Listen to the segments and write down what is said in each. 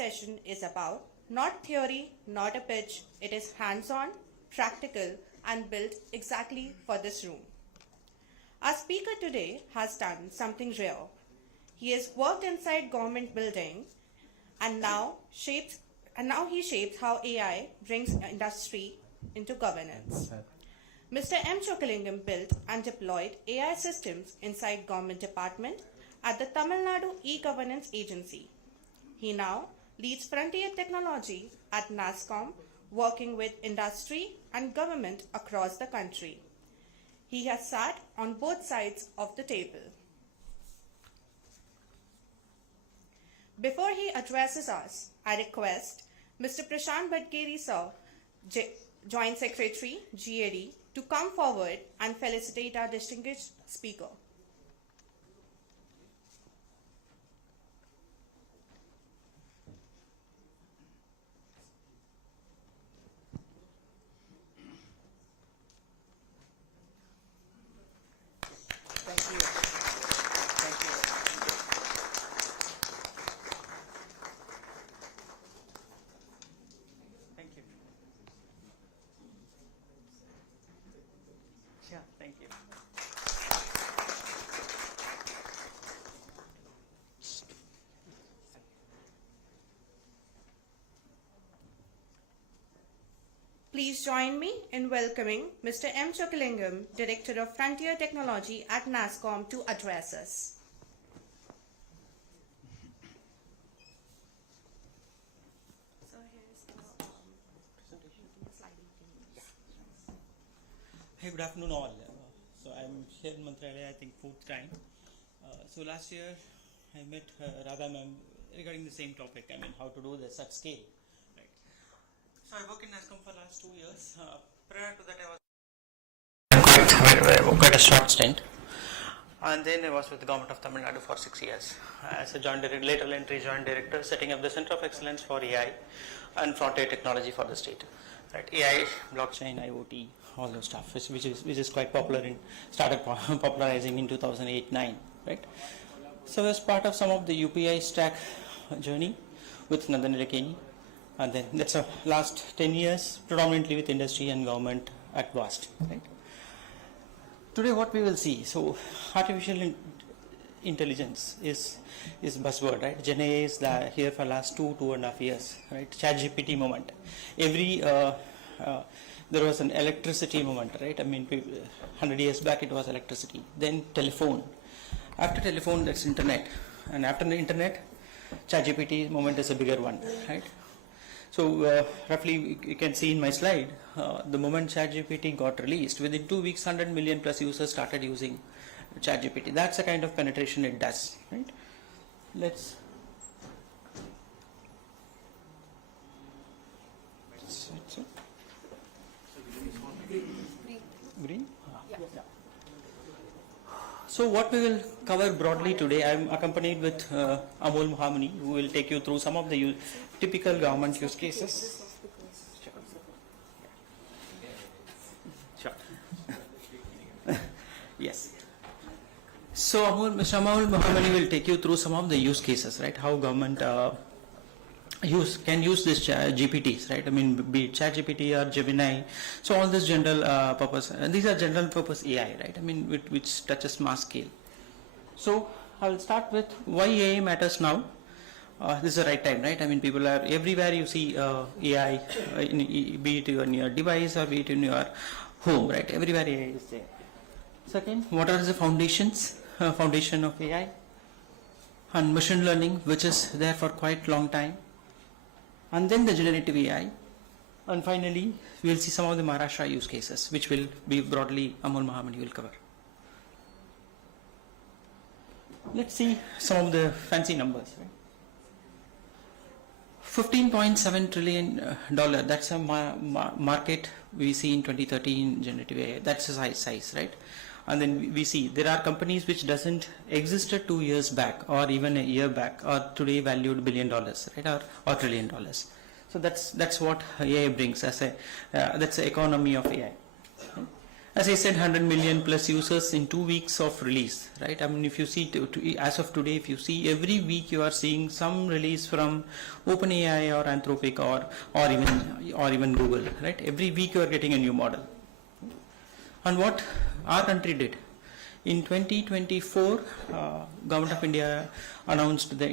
session is about not theory, not a pitch. It is hands-on, practical, and built exactly for this room. Our speaker today has done something rare. He has worked inside government building and now he shapes how AI brings industry into governance. Mr. M. Chokalingam built and deployed AI systems inside government department at the Tamil Nadu e-governance agency. He now leads frontier technology at NASSCOM, working with industry and government across the country. He has sat on both sides of the table. Before he addresses us, I request Mr. Prashant Badgeri sir, Joint Secretary, GAD, to come forward and felicitate our distinguished speaker. Thank you. Thank you. Thank you. Yeah, thank you. Please join me in welcoming Mr. M. Chokalingam, Director of Frontier Technology at NASSCOM, to address us. So here's the slide. Hey, good afternoon all. So I'm here in Mantralaya, I think 4th time. So last year I met Radha ma'am regarding the same topic, I mean how to do this at scale. Right. So I worked in NASSCOM for last 2 years. Prior to that I was quite a short stint. And then I was with the government of Tamil Nadu for 6 years as a lateral entry joint director, setting up the Center of Excellence for AI and frontier technology for the state. Right, AI, blockchain, IoT, all those stuff, which is quite popular started popularizing in 2008-9, right? So as part of some of the UPI stack journey with Nandan Lekeni, and then that's a last 10 years predominantly with industry and government at VAST, right? Today what we will see, so artificial intelligence is buzzword, right? Gen AI is here for last 2.5 years, right? ChatGPT moment. Every there was an electricity moment, right? I mean, 100 years back it was electricity. Then telephone. After telephone, that's internet, and after the internet, ChatGPT moment is a bigger one, right? So roughly you can see in my slide, the moment ChatGPT got released, within 2 weeks 100 million plus users started using ChatGPT. That's the kind of penetration it does, right? Let's green. Yeah. So what we will cover broadly today, I am accompanied with Amol Mohamani, who will take you through some of the typical government use cases. Sure. Yes. So Mr. Amol Mohamani will take you through some of the use cases, right? How government can use this GPTs, right? I mean, be it ChatGPT or Gemini. So all this general purpose, these are general purpose AI, right? I mean, which touches mass scale. So I will start with why AI matters now. This is the right time, right? I mean, people are everywhere. You see AI, be it in your device or be it in your home, right? Everywhere AI is there. Second, what are the foundation of AI? And machine learning, which is there for quite long time. And then the generative AI, and finally we will see some of the Maharashtra use cases, which will be broadly Amol Mohamani will cover. Let's see some of the fancy numbers. Right? $15.7 trillion, that's a market we see in 2013 generative AI. That's the size, right? And then we see there are companies which doesn't existed 2 years back or even a year back or today valued $1 billion, right, or $1 trillion. So that's what AI brings as a that's the economy of AI. As I said, 100 million plus users in 2 weeks of release, right? I mean, if you see, as of today, if you see every week you are seeing some release from OpenAI or Anthropic or even Google, right? Every week you are getting a new model. And what our country did in 2024, Government of India announced the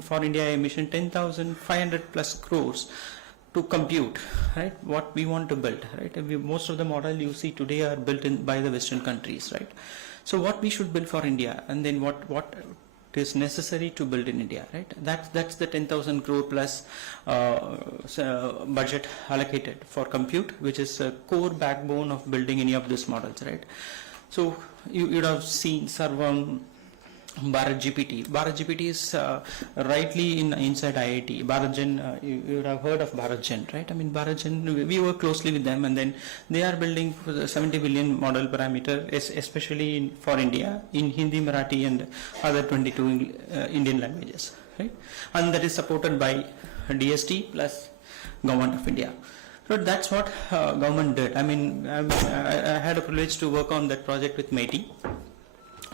for India mission 10,500 plus crores to compute, right? What we want to build, right? Most of the model you see today are built by the Western countries, right? So what we should build for India, and then what is necessary to build in India, right? That's the 10,000 crore plus budget allocated for compute, which is a core backbone of building any of these models, right? So you would have seen Sarvam, Bharat GPT. Bharat GPT is rightly inside IIT. BharatGen, you would have heard of BharatGen, right? I mean, BharatGen, we work closely with them, and then they are building 70 billion model parameter, especially for India, in Hindi, Marathi, and other 22 Indian languages, right? And that is supported by DST plus Government of India. So that's what government did. I mean, I had a privilege to work on that project with MeitY.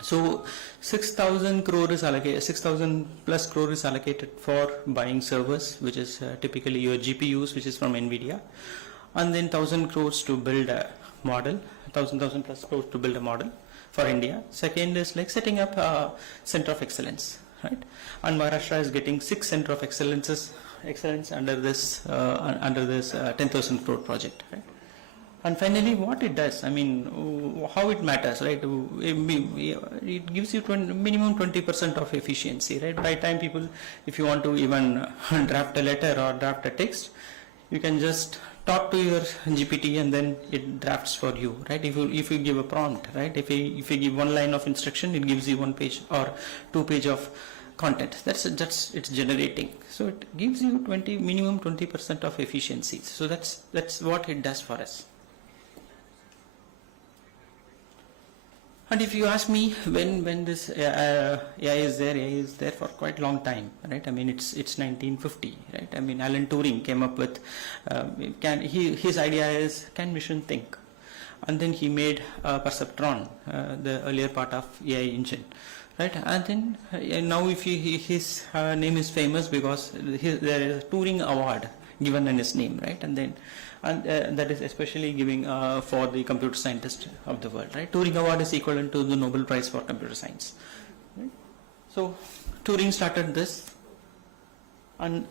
So 6,000 crore is allocated, 6,000 plus crore is allocated for buying servers, which is typically your GPUs, which is from NVIDIA, and then 1,000 crores to build a model, 1,000 plus crores to build a model for India. Second is like setting up a center of excellence, right? And Maharashtra is getting 6 center of excellence under this 10,000 crore project, right? And finally, what it does, I mean, how it matters, right? It gives you minimum 20% of efficiency, right? By time people, if you want to even draft a letter or draft a text, you can just talk to your GPT and then it drafts for you, right? If you give a prompt, right? If you give one line of instruction, it gives you 1 page or 2 page of content. That's it's generating. So it gives you minimum 20% of efficiency. So that's what it does for us. And if you ask me when this AI is there for quite a long time, right? I mean, it's 1950, right? I mean, Alan Turing came up with his idea is, can machine think? And then he made perceptron, the earlier part of AI engine, right? And then now his name is famous because there is a Turing Award given in his name, right? And that is especially giving for the computer scientist of the world, right? Turing Award is equivalent to the Nobel Prize for computer science, right? So Turing started this, and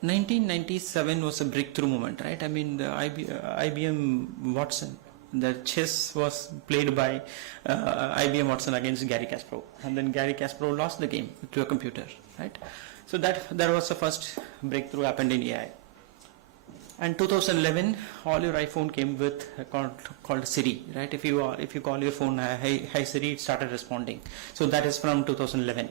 1997 was a breakthrough moment, right? I mean, the IBM Watson, the chess was played by IBM Watson against Gary Kasparov, and then Gary Kasparov lost the game to a computer, right? So that was the first breakthrough happened in AI. And 2011, all your iPhone came with called Siri, right? If you call your phone, hi Siri, it started responding. So that is from 2011.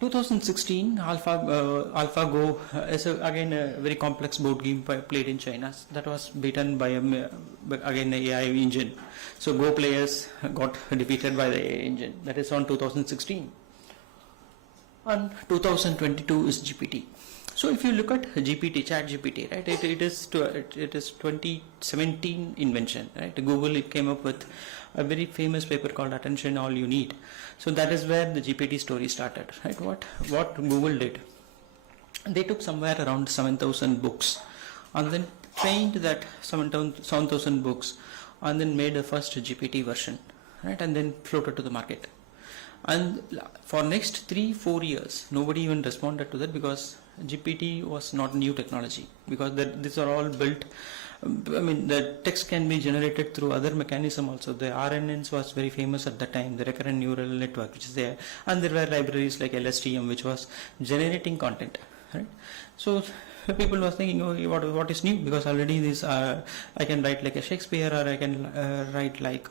2016, AlphaGo is again a very complex board game played in China. That was beaten by again an AI engine. So Go players got defeated by the AI engine. That is on 2016. And 2022 is GPT. So if you look at ChatGPT, right, it is 2017 invention, right? Google, it came up with a very famous paper called Attention All You Need. So that is where the GPT story started, right? What Google did, they took somewhere around 7,000 books and then trained that 7,000 books and then made the first GPT version, right? And then floated to the market. And for next 3-4 years, nobody even responded to that because GPT was not new technology, because these are all built. I mean, the text can be generated through other mechanism also. The RNNs was very famous at that time, the recurrent neural network, which is there, and there were libraries like LSTM, which was generating content, right? So people were thinking, oh, what is new? Because already this I can write like a Shakespeare, or I can write like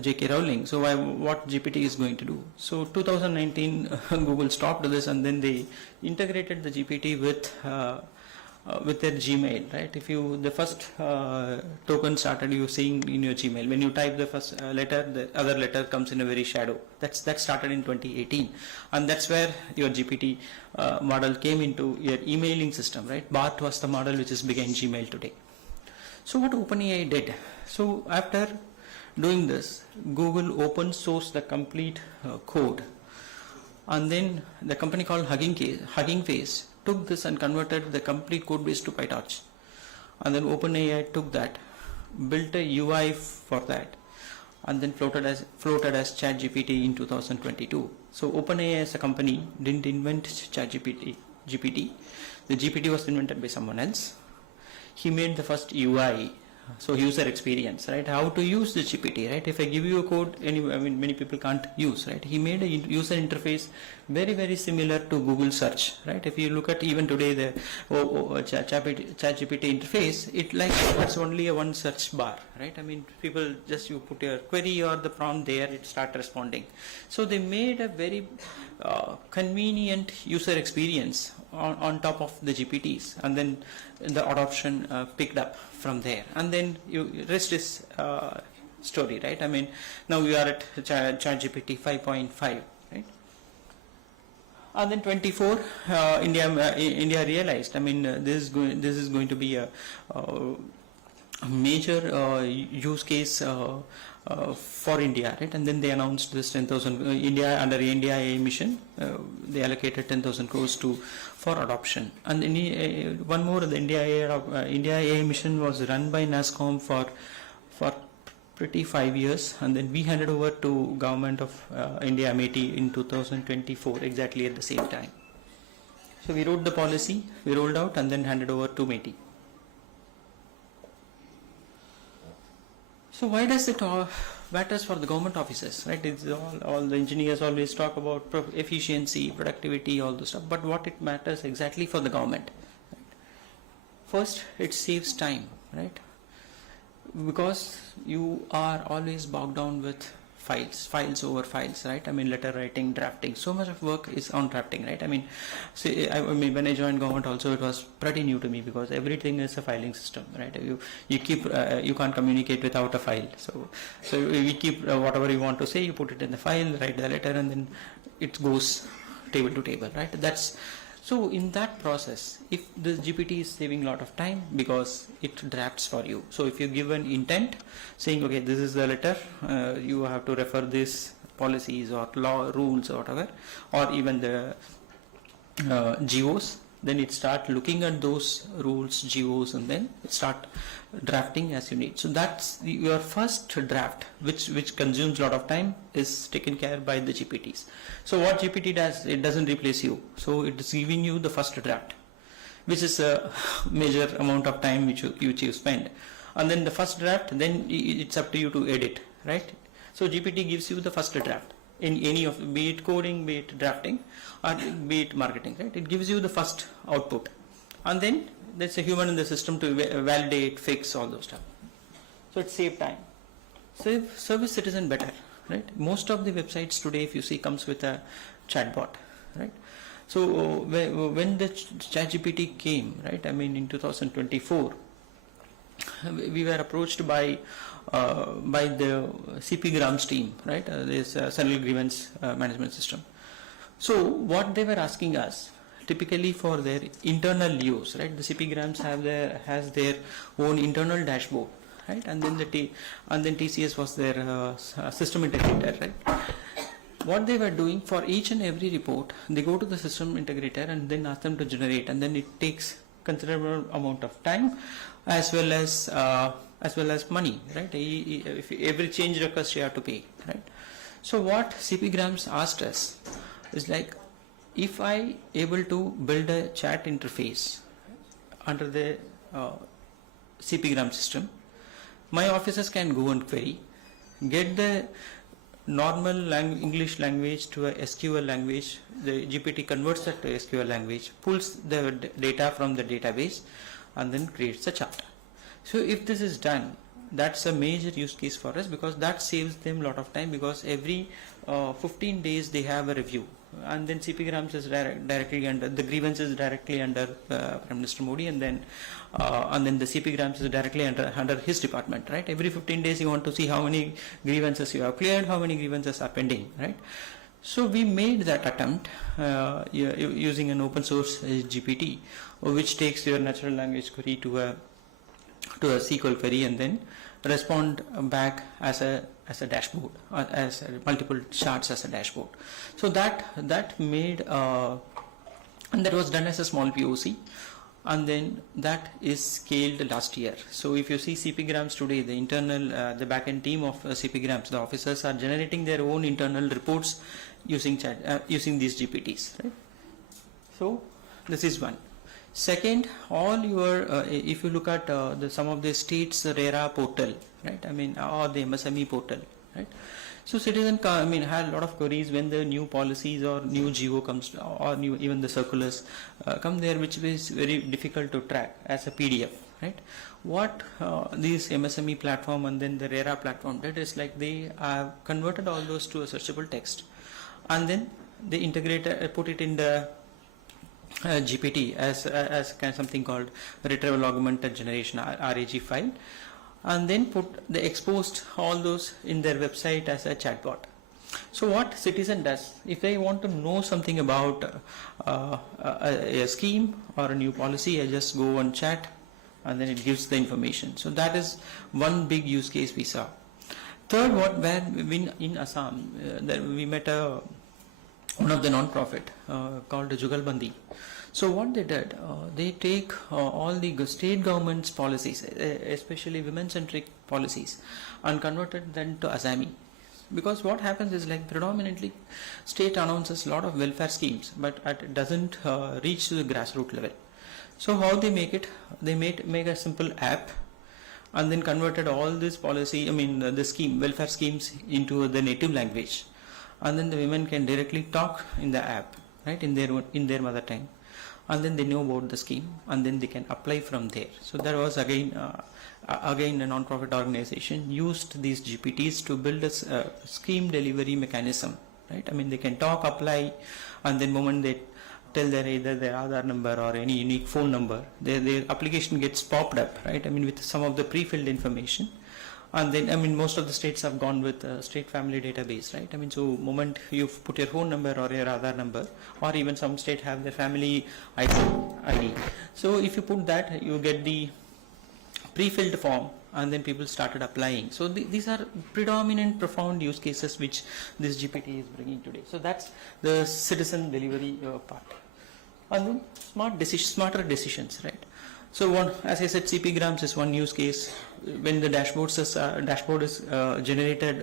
J.K. Rowling. So what GPT is going to do? So 2019, Google stopped this, and then they integrated the GPT with their Gmail, right? If the first token started you seeing in your Gmail, when you type the first letter, the other letter comes in a very shadow. That started in 2018, and that's where your GPT model came into your emailing system, right? BART was the model which is behind Gmail today. So what OpenAI did? So after doing this, Google open sourced the complete code, and then the company called Hugging Face took this and converted the complete code base to PyTorch, and then OpenAI took that, built a UI for that, and then floated as ChatGPT in 2022. So OpenAI as a company didn't invent ChatGPT. The GPT was invented by someone else. He made the first UI, so user experience, right? How to use the GPT, right? If I give you a code, many people can't use, right? He made a user interface very similar to Google search, right? If you look at even today the ChatGPT interface, it's only a one search bar, right? People just, you put your query or the prompt there, it start responding. So they made a very convenient user experience on top of the GPTs, and then the adoption picked up from there, and then rest is story, right? Now we are at ChatGPT 5.5, right? And then 24, India realized, this is going to be a major use case for India, right? And then they announced this 10,000 India under India AI mission. They allocated 10,000 crores for adoption. And one more, the India AI mission was run by NASSCOM for pretty 5 years, and then we handed over to government of India Amity in 2024, exactly at the same time. So we wrote the policy, we rolled out, and then handed over to METI. So why does it matters for the government offices, right? It's all the engineers always talk about efficiency, productivity, all the stuff, but what it matters exactly for the government, right? First, it saves time, right? Because you are always bogged down with files over files, right? Letter writing, drafting, so much of work is on drafting, right? When I joined government also, it was pretty new to me, because everything is a filing system, right? You keep you can't communicate without a file, so we keep whatever you want to say, you put it in the file, write the letter, and then it goes table to table, right? So in that process, if the GPT is saving a lot of time, because it drafts for you. So if you give an intent saying, okay, this is the letter, you have to refer this policies or law rules or whatever, or even the GOs, then it start looking at those rules, GOs, and then it start drafting as you need. So that's your first draft, which consumes a lot of time, is taken care by the GPTs. So what GPT does, it doesn't replace you. So it is giving you the first draft, which is a major amount of time which you spend. And then the first draft, then it's up to you to edit, right? So GPT gives you the first draft in any of, be it coding, be it drafting, or be it marketing, right? It gives you the first output, and then there's a human in the system to validate, fix all those stuff. So it saves time, save service citizen better, right? Most of the websites today, if you see, comes with a chatbot, right? So when the ChatGPT came, right? In 2024, we were approached by the CP Graham's team, right? This Central Grievance Management System. So what they were asking us, typically for their internal use, right? The CP Grams has their own internal dashboard, right? And then TCS was their system integrator, right? What they were doing, for each and every report, they go to the system integrator and then ask them to generate, and then it takes considerable amount of time as well as money, right? If every change request you have to pay, right? So what CP Grams asked us is like, if I able to build a chat interface under the CP Gram system, my officers can go and query, get the normal English language to a SQL language, the GPT converts that to SQL language, pulls the data from the database, and then creates a chart. So if this is done, that's a major use case for us, because that saves them a lot of time, because every 15 days they have a review, and then CP Grams is directly under, the grievance is directly under Prime Minister Modi, and then the CP Grams is directly under his department, right? Every 15 days you want to see how many grievances you have cleared, how many grievances are pending, right? So we made that attempt using an open source GPT, which takes your natural language query to to a SQL query and then respond back as a dashboard, as multiple charts as a dashboard. So that made and that was done as a small POC, and then that is scaled last year. So if you see CPgrams today, the internal the backend team of CPgrams, the officers are generating their own internal reports using using these GPTs, right? So this is one. Second, all your if you look at some of the states RERA portal, right? I mean, or the MSME portal, right? So citizen, I mean, had a lot of queries when the new policies or new GO comes, or new even the circulars come there, which is very difficult to track as a PDF, right? What these MSME platform and then the RERA platform did is like they converted all those to a searchable text, and then they integrated, put it in the GPT as kind of something called retrieval augmented generation RAG file, and then exposed all those in their website as a chatbot. So what citizen does, if they want to know something about a scheme or a new policy, I just go and chat, and then it gives the information. So that is one big use case we saw. Third, where in Assam, we met one of the non-profit called Jugalbandi. So what they did, they take all the state government's policies, especially women-centric policies, and converted them to Assami. Because what happens is like predominantly state announces a lot of welfare schemes, but it doesn't reach to the grassroots level. So how they make it? They make a simple app, and then converted all this policy, I mean the scheme, welfare schemes, into the native language, and then the women can directly talk in the app, right, in their mother tongue, and then they know about the scheme, and then they can apply from there. So there was again a non-profit organization used these GPTs to build a scheme delivery mechanism, right? I mean, they can talk, apply, and then moment they tell either their Aadhaar number or any unique phone number, their application gets popped up, right? I mean, with some of the pre-filled information. And then, I mean, most of the states have gone with state family database, right? I mean, so moment you put your phone number or your Aadhaar number, or even some state have their family ID. So if you put that, you get the pre-filled form, and then people started applying. So these are predominant, profound use cases which this GPT is bringing today. So that's the citizen delivery part. And then smarter decisions, right? So one, as I said, CPgrams is one use case. When the dashboard is generated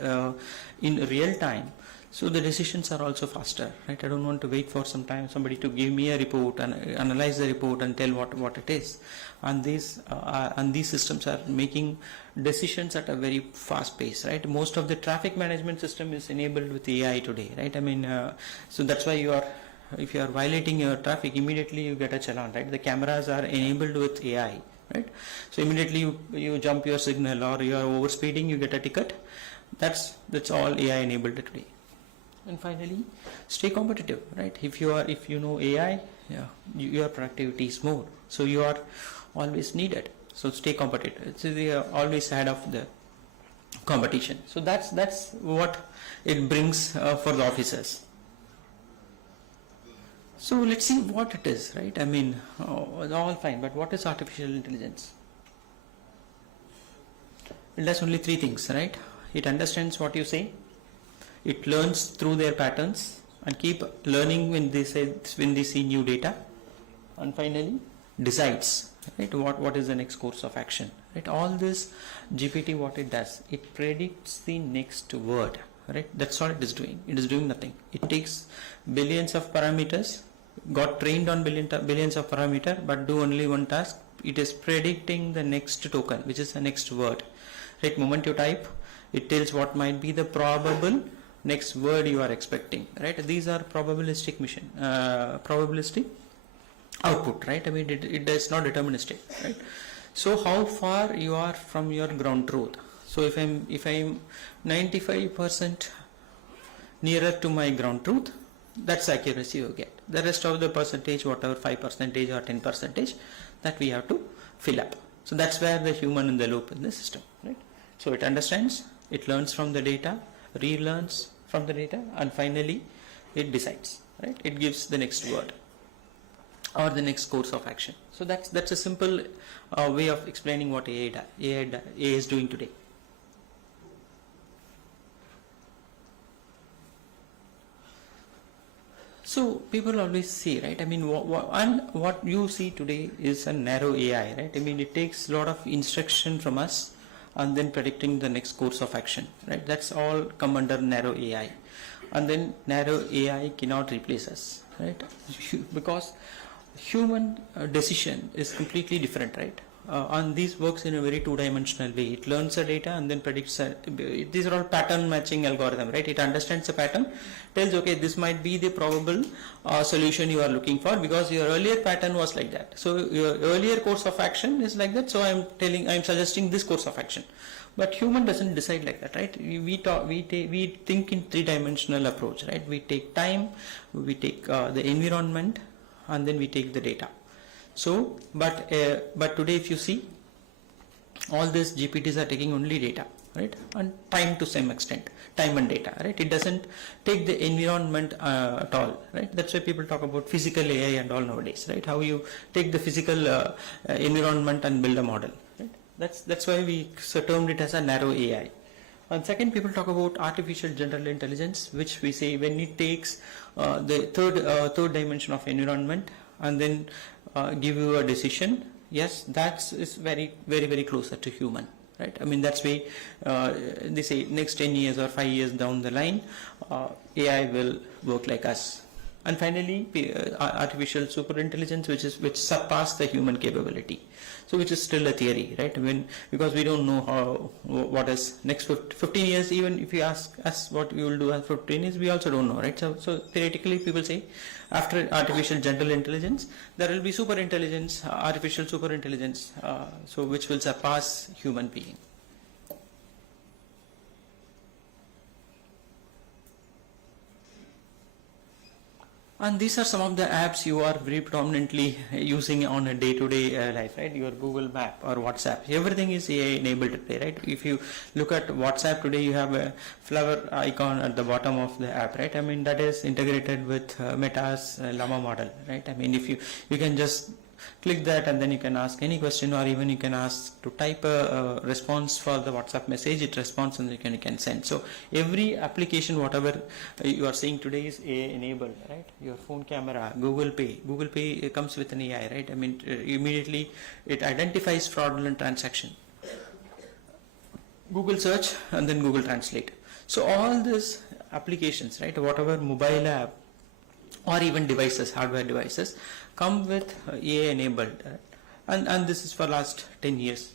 in real time, so the decisions are also faster, right? I don't want to wait for some time somebody to give me a report and analyze the report and tell what it is. And these systems are making decisions at a very fast pace, right? Most of the traffic management system is enabled with AI today, right? I mean, so that's why if you are violating your traffic, immediately you get a challan, right? The cameras are enabled with AI, right? So immediately you jump your signal or you are overspeeding, you get a ticket. That's all AI enabled today. And finally, stay competitive, right? If you know AI, your productivity is more. So you are always needed. So stay competitive. So they are always ahead of the competition. So that's what it brings for the officers. So let's see what it is, right? I mean, all fine, but what is artificial intelligence? It does only three things, right? It understands what you say, it learns through their patterns and keep learning when they see new data, and finally decides, right, what is the next course of action, right? All this GPT, what it does, it predicts the next word, right? That's all it is doing. It is doing nothing. It takes billions of parameters, got trained on billions of parameters, but do only one task. It is predicting the next token, which is the next word, right? Moment you type, it tells what might be the probable next word you are expecting, right? These are probabilistic output, right? I mean, it is not deterministic, right? So how far you are from your ground truth. So if I'm 95% nearer to my ground truth, that's accuracy you get. The rest of the percentage, whatever 5% or 10%, that we have to fill up. So that's where the human in the loop in the system, right? So it understands, it learns from the data, relearns from the data, and finally it decides, right? It gives the next word. or the next course of action. So that's a simple way of explaining what AI is doing today. So people always say, right? I mean, what you see today is a narrow AI, right? I mean, it takes a lot of instruction from us and then predicting the next course of action, right? That's all come under narrow AI, and then narrow AI cannot replace us, right? Because human decision is completely different, right? And this works in a very two-dimensional way. It learns the data and then predicts. These are all pattern matching algorithm, right? It understands the pattern, tells, okay, this might be the probable solution you are looking for because your earlier pattern was like that. So your earlier course of action is like that. So I'm suggesting this course of action. But human doesn't decide like that, right? We think in three-dimensional approach, right? We take time, we take the environment, and then we take the data. So, but today if you see, all these GPTs are taking only data, right, and time to some extent, time and data, right? It doesn't take the environment at all, right? That's why people talk about physical AI and all nowadays, right? How you take the physical environment and build a model, right? That's why we termed it as a narrow AI. And second, people talk about artificial general intelligence, which we say when it takes the third dimension of environment and then give you a decision. Yes, that is very closer to human, right? I mean, that's why they say next 10 years or 5 years down the line, AI will work like us. And finally, artificial superintelligence, which surpass the human capability. So which is still a theory, right? Because we don't know what is next 15 years. Even if you ask us what we will do after 15 years, we also don't know, right? So theoretically, people say after artificial general intelligence, there will be superintelligence, artificial superintelligence, so which will surpass human being. And these are some of the apps you are very predominantly using on a day-to-day life, right? Your Google Map or WhatsApp, everything is AI enabled today, right? If you look at WhatsApp today, you have a flower icon at the bottom of the app, right? I mean, that is integrated with Meta's Llama model, right? I mean, if you can just click that and then you can ask any question, or even you can ask to type a response for the WhatsApp message, it responds and you can send. So every application, whatever you are seeing today is AI enabled, right? Your phone camera, Google Pay comes with an AI, right? I mean, immediately it identifies fraudulent transaction. Google search and then Google Translate. So all these applications, right, whatever mobile app or even devices, hardware devices, come with AI enabled, right? And this is for last 10 years.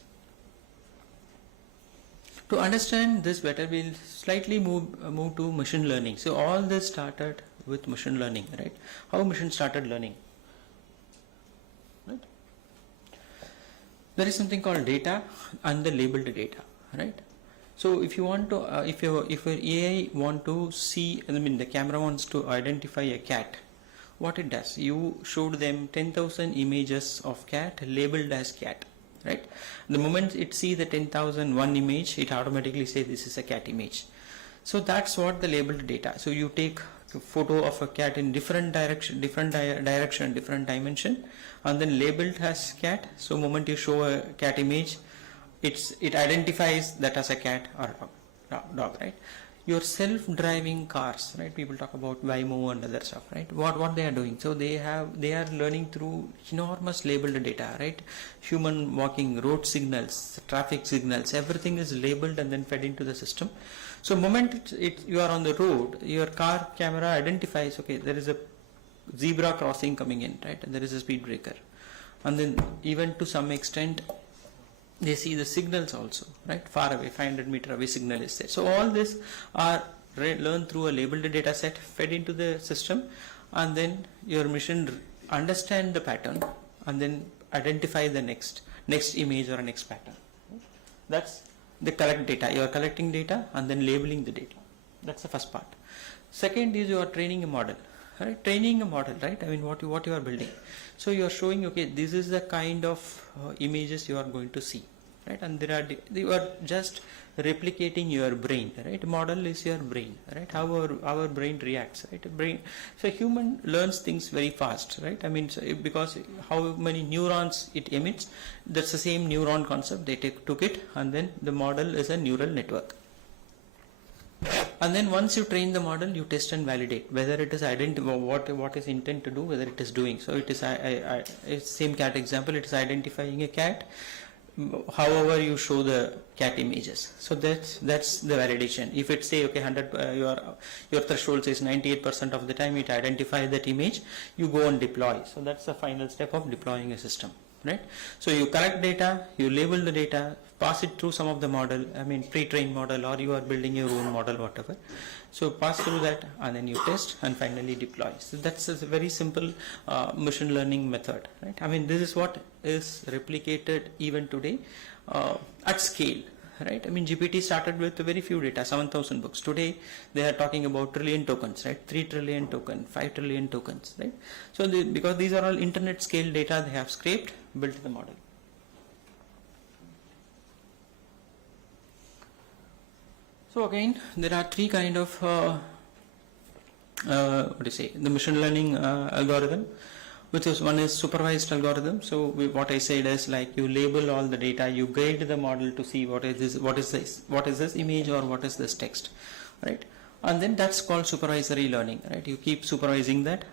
To understand this better, we'll slightly move to machine learning. So all this started with machine learning, right? How machine started learning, right? There is something called data and the labeled data, right? So if you want to, if your AI want to see, I mean, the camera wants to identify a cat, what it does, you showed them 10,000 images of cat labeled as cat, right? The moment it sees the 10,001 image, it automatically says this is a cat image. So that's what the labeled data. So you take a photo of a cat in different direction, different dimension, and then labeled as cat. So moment you show a cat image, it identifies that as a cat or a dog, right? Your self-driving cars, right? People talk about Waymo and other stuff, right? What they are doing? So they are learning through enormous labeled data, right? Human walking, road signals, traffic signals, everything is labeled and then fed into the system. So moment you are on the road, your car camera identifies, okay, there is a zebra crossing coming in, right? There is a speed breaker, and then even to some extent they see the signals also, right? Far away, 500 meter away signal is there. So all this are learned through a labeled data set fed into the system, and then your machine understand the pattern and then identify the next image or next pattern. That's the collect data. You are collecting data and then labeling the data. That's the first part. Second is you are training a model. Right? Training a model, right? I mean, what you are building. So you are showing, okay, this is the kind of images you are going to see. right? And you are just replicating your brain, right? Model is your brain, right? How our brain reacts, right? So human learns things very fast, right? I mean, so because how many neurons it emits, that's the same neuron concept. They took it, and then the model is a neural network. And then once you train the model, you test and validate whether it is what is intent to do, whether it is doing. So it is same cat example. It is identifying a cat. However, you show the cat images. So that's the validation. If it say okay, 100 your threshold says 98% of the time it identifies that image, you go and deploy. So that's the final step of deploying a system, right? So you collect data, you label the data, pass it through some of the model, I mean pre-trained model, or you are building your own model, whatever. So pass through that, and then you test and finally deploy. So that's a very simple machine learning method, right? I mean, this is what is replicated even today at scale, right? I mean, GPT started with very few data, 7,000 books. Today they are talking about trillion tokens, right? 3 trillion tokens, 5 trillion tokens, right? So because these are all internet scale data, they have scraped, built the model. So again, there are three kind of the machine learning algorithm, which is one is supervised algorithm. So what I said is like you label all the data, you guide the model to see what is this image or what is this text, right? And then that's called supervisory learning, right? You keep supervising that,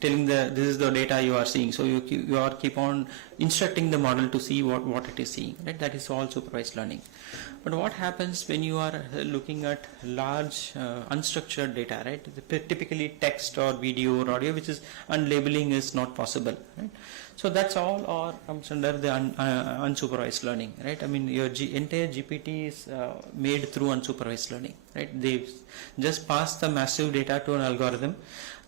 telling this is the data you are seeing. So you keep on instructing the model to see what it is seeing, right? That is all supervised learning. But what happens when you are looking at large unstructured data, right? Typically text or video or audio, which is unlabeling is not possible, right? So that's all comes under the unsupervised learning, right? I mean, your entire GPT is made through unsupervised learning, right? They just pass the massive data to an algorithm.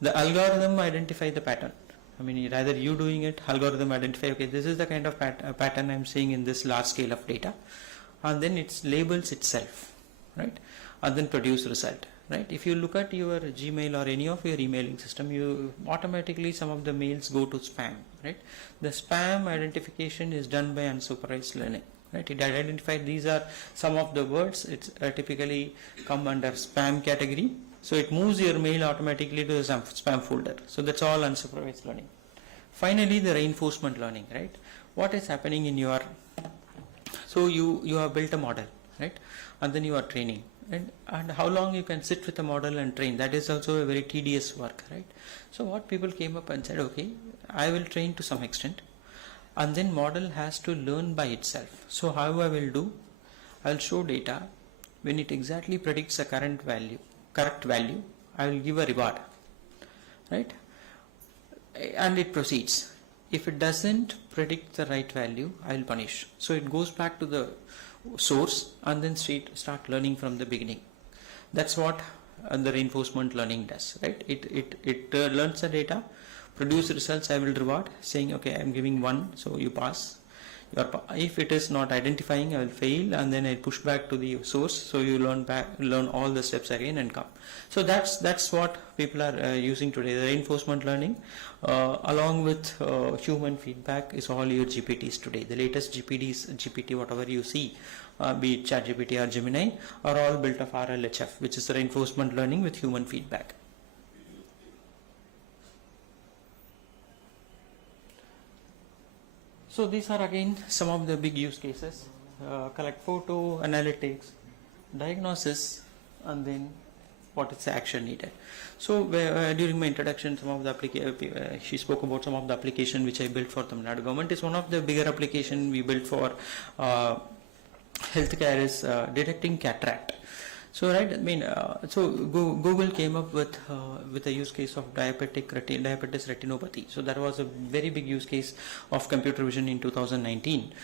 The algorithm identify the pattern. I mean, rather you doing it, algorithm identify, okay, this is the kind of pattern I'm seeing in this large scale of data. And then it labels itself, right? And then produce result, right? If you look at your Gmail or any of your emailing system, you automatically some of the mails go to spam, right? The spam identification is done by unsupervised learning, right? It identifies these are some of the words. It's typically come under spam category. So it moves your mail automatically to the spam folder. So that's all unsupervised learning. Finally, the reinforcement learning, right? What is happening in your so you have built a model, right? And then you are training, and how long you can sit with a model and train, that is also a very tedious work, right? So what people came up and said, okay, I will train to some extent, and then model has to learn by itself. So how I will do, I will show data. When it exactly predicts a correct value, I will give a reward, right? And it proceeds. If it doesn't predict the right value, I will punish. So it goes back to the source and then start learning from the beginning. That's what the reinforcement learning does, right? It learns the data, produce results, I will reward, saying okay, I am giving 1, so you pass. If it is not identifying, I will fail, and then I push back to the source, so you learn all the steps again and come. So that's what people are using today. The reinforcement learning along with human feedback is all your GPTs today. The latest GPT whatever you see, be it ChatGPT or Gemini, are all built of RLHF, which is the reinforcement learning with human feedback. So these are again some of the big use cases: collect photo, analytics, diagnosis, and then what is the action needed. So during my introduction, some of the she spoke about some of the application which I built for Tamil Nadu government. Is one of the bigger application we built for healthcare is detecting cataract. So right, I mean, so Google came up with a use case of diabetes retinopathy. So that was a very big use case of computer vision in 2019,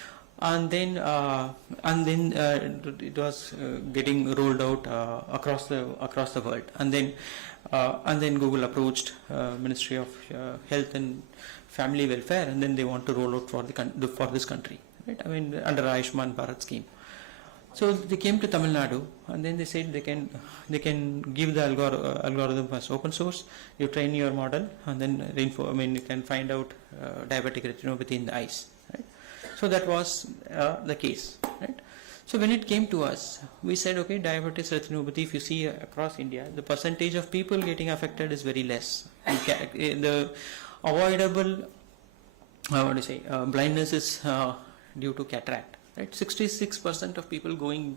and then it was getting rolled out across the world, and then Google approached Ministry of Health and Family Welfare, and then they want to roll out for this country, right? I mean, under Ayushman Bharat scheme. So they came to Tamil Nadu, and then they said they can give the algorithm as open source. You train your model, and then you can find out diabetic retinopathy in the eyes, right? So that was the case, right? So when it came to us, we said, okay, diabetes retinopathy, if you see across India, the percentage of people getting affected is very less. The avoidable, blindness is due to cataract, right? 66% of people going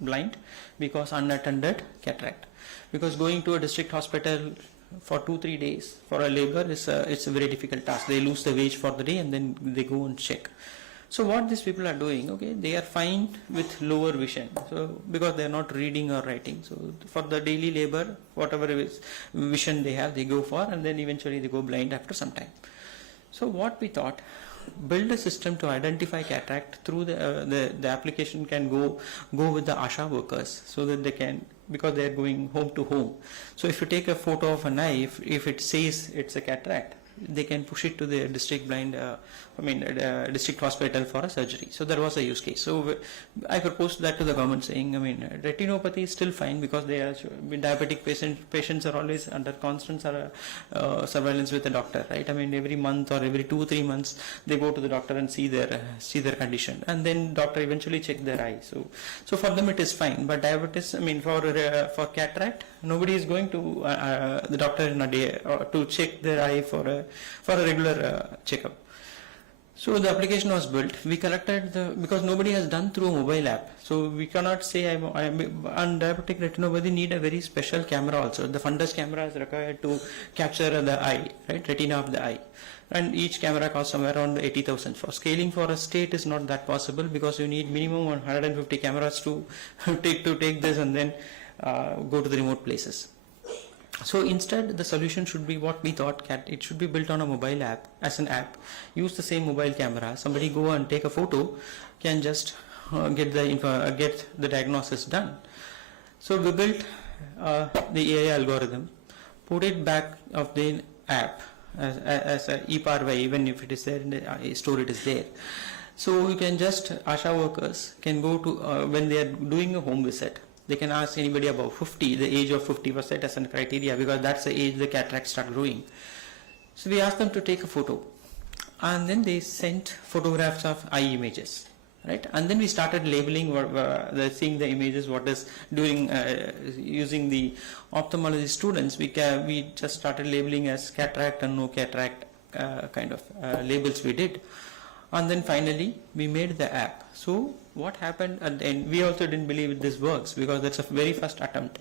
blind because unattended cataract. Because going to a district hospital for 2-3 days for a labor is it's a very difficult task. They lose the wage for the day and then they go and check. So what these people are doing, okay, they are fine with lower vision, so because they are not reading or writing. So for the daily labor, whatever vision they have, they go for, and then eventually they go blind after some time. So what we thought, build a system to identify cataract through the application can go with the ASHA workers, so that they can, because they are going home to home. So if you take a photo of an eye, if it says it's a cataract, they can push it to the district district hospital for a surgery. So there was a use case. So I proposed that to the government, saying, retinopathy is still fine because they are diabetic patients are always under constant surveillance with the doctor, right? Every month or every 2-3 months they go to the doctor and see their condition, and then doctor eventually check their eye. So for them it is fine. But diabetes, for cataract, nobody is going to the doctor in a day to check their eye for a regular checkup. So the application was built. We collected because nobody has done through a mobile app. So we cannot say and diabetic retinopathy need a very special camera also. The fundus camera is required to capture the eye, right, retina of the eye. And each camera costs somewhere around 80,000. For scaling for a state is not that possible, because you need minimum 150 cameras to take this and then go to the remote places. So instead, the solution should be what we thought, it should be built on a mobile app, as an app. Use the same mobile camera. Somebody go and take a photo, can just get the diagnosis done. So we built the AI algorithm, put it back of the app as a e-parva, even if it is there in the store, it is there. So you can just, ASHA workers can go to, when they are doing a home visit, they can ask anybody above 50, the age of 50 was set as a criteria, because that's the age the cataracts start growing. So we asked them to take a photo, and then they sent photographs of eye images, right? And then we started labeling, seeing the images, what is doing, using the ophthalmology students, we just started labeling as cataract and no cataract kind of labels we did. And then finally we made the app. So what happened at the end, we also didn't believe this works, because that's a very first attempt.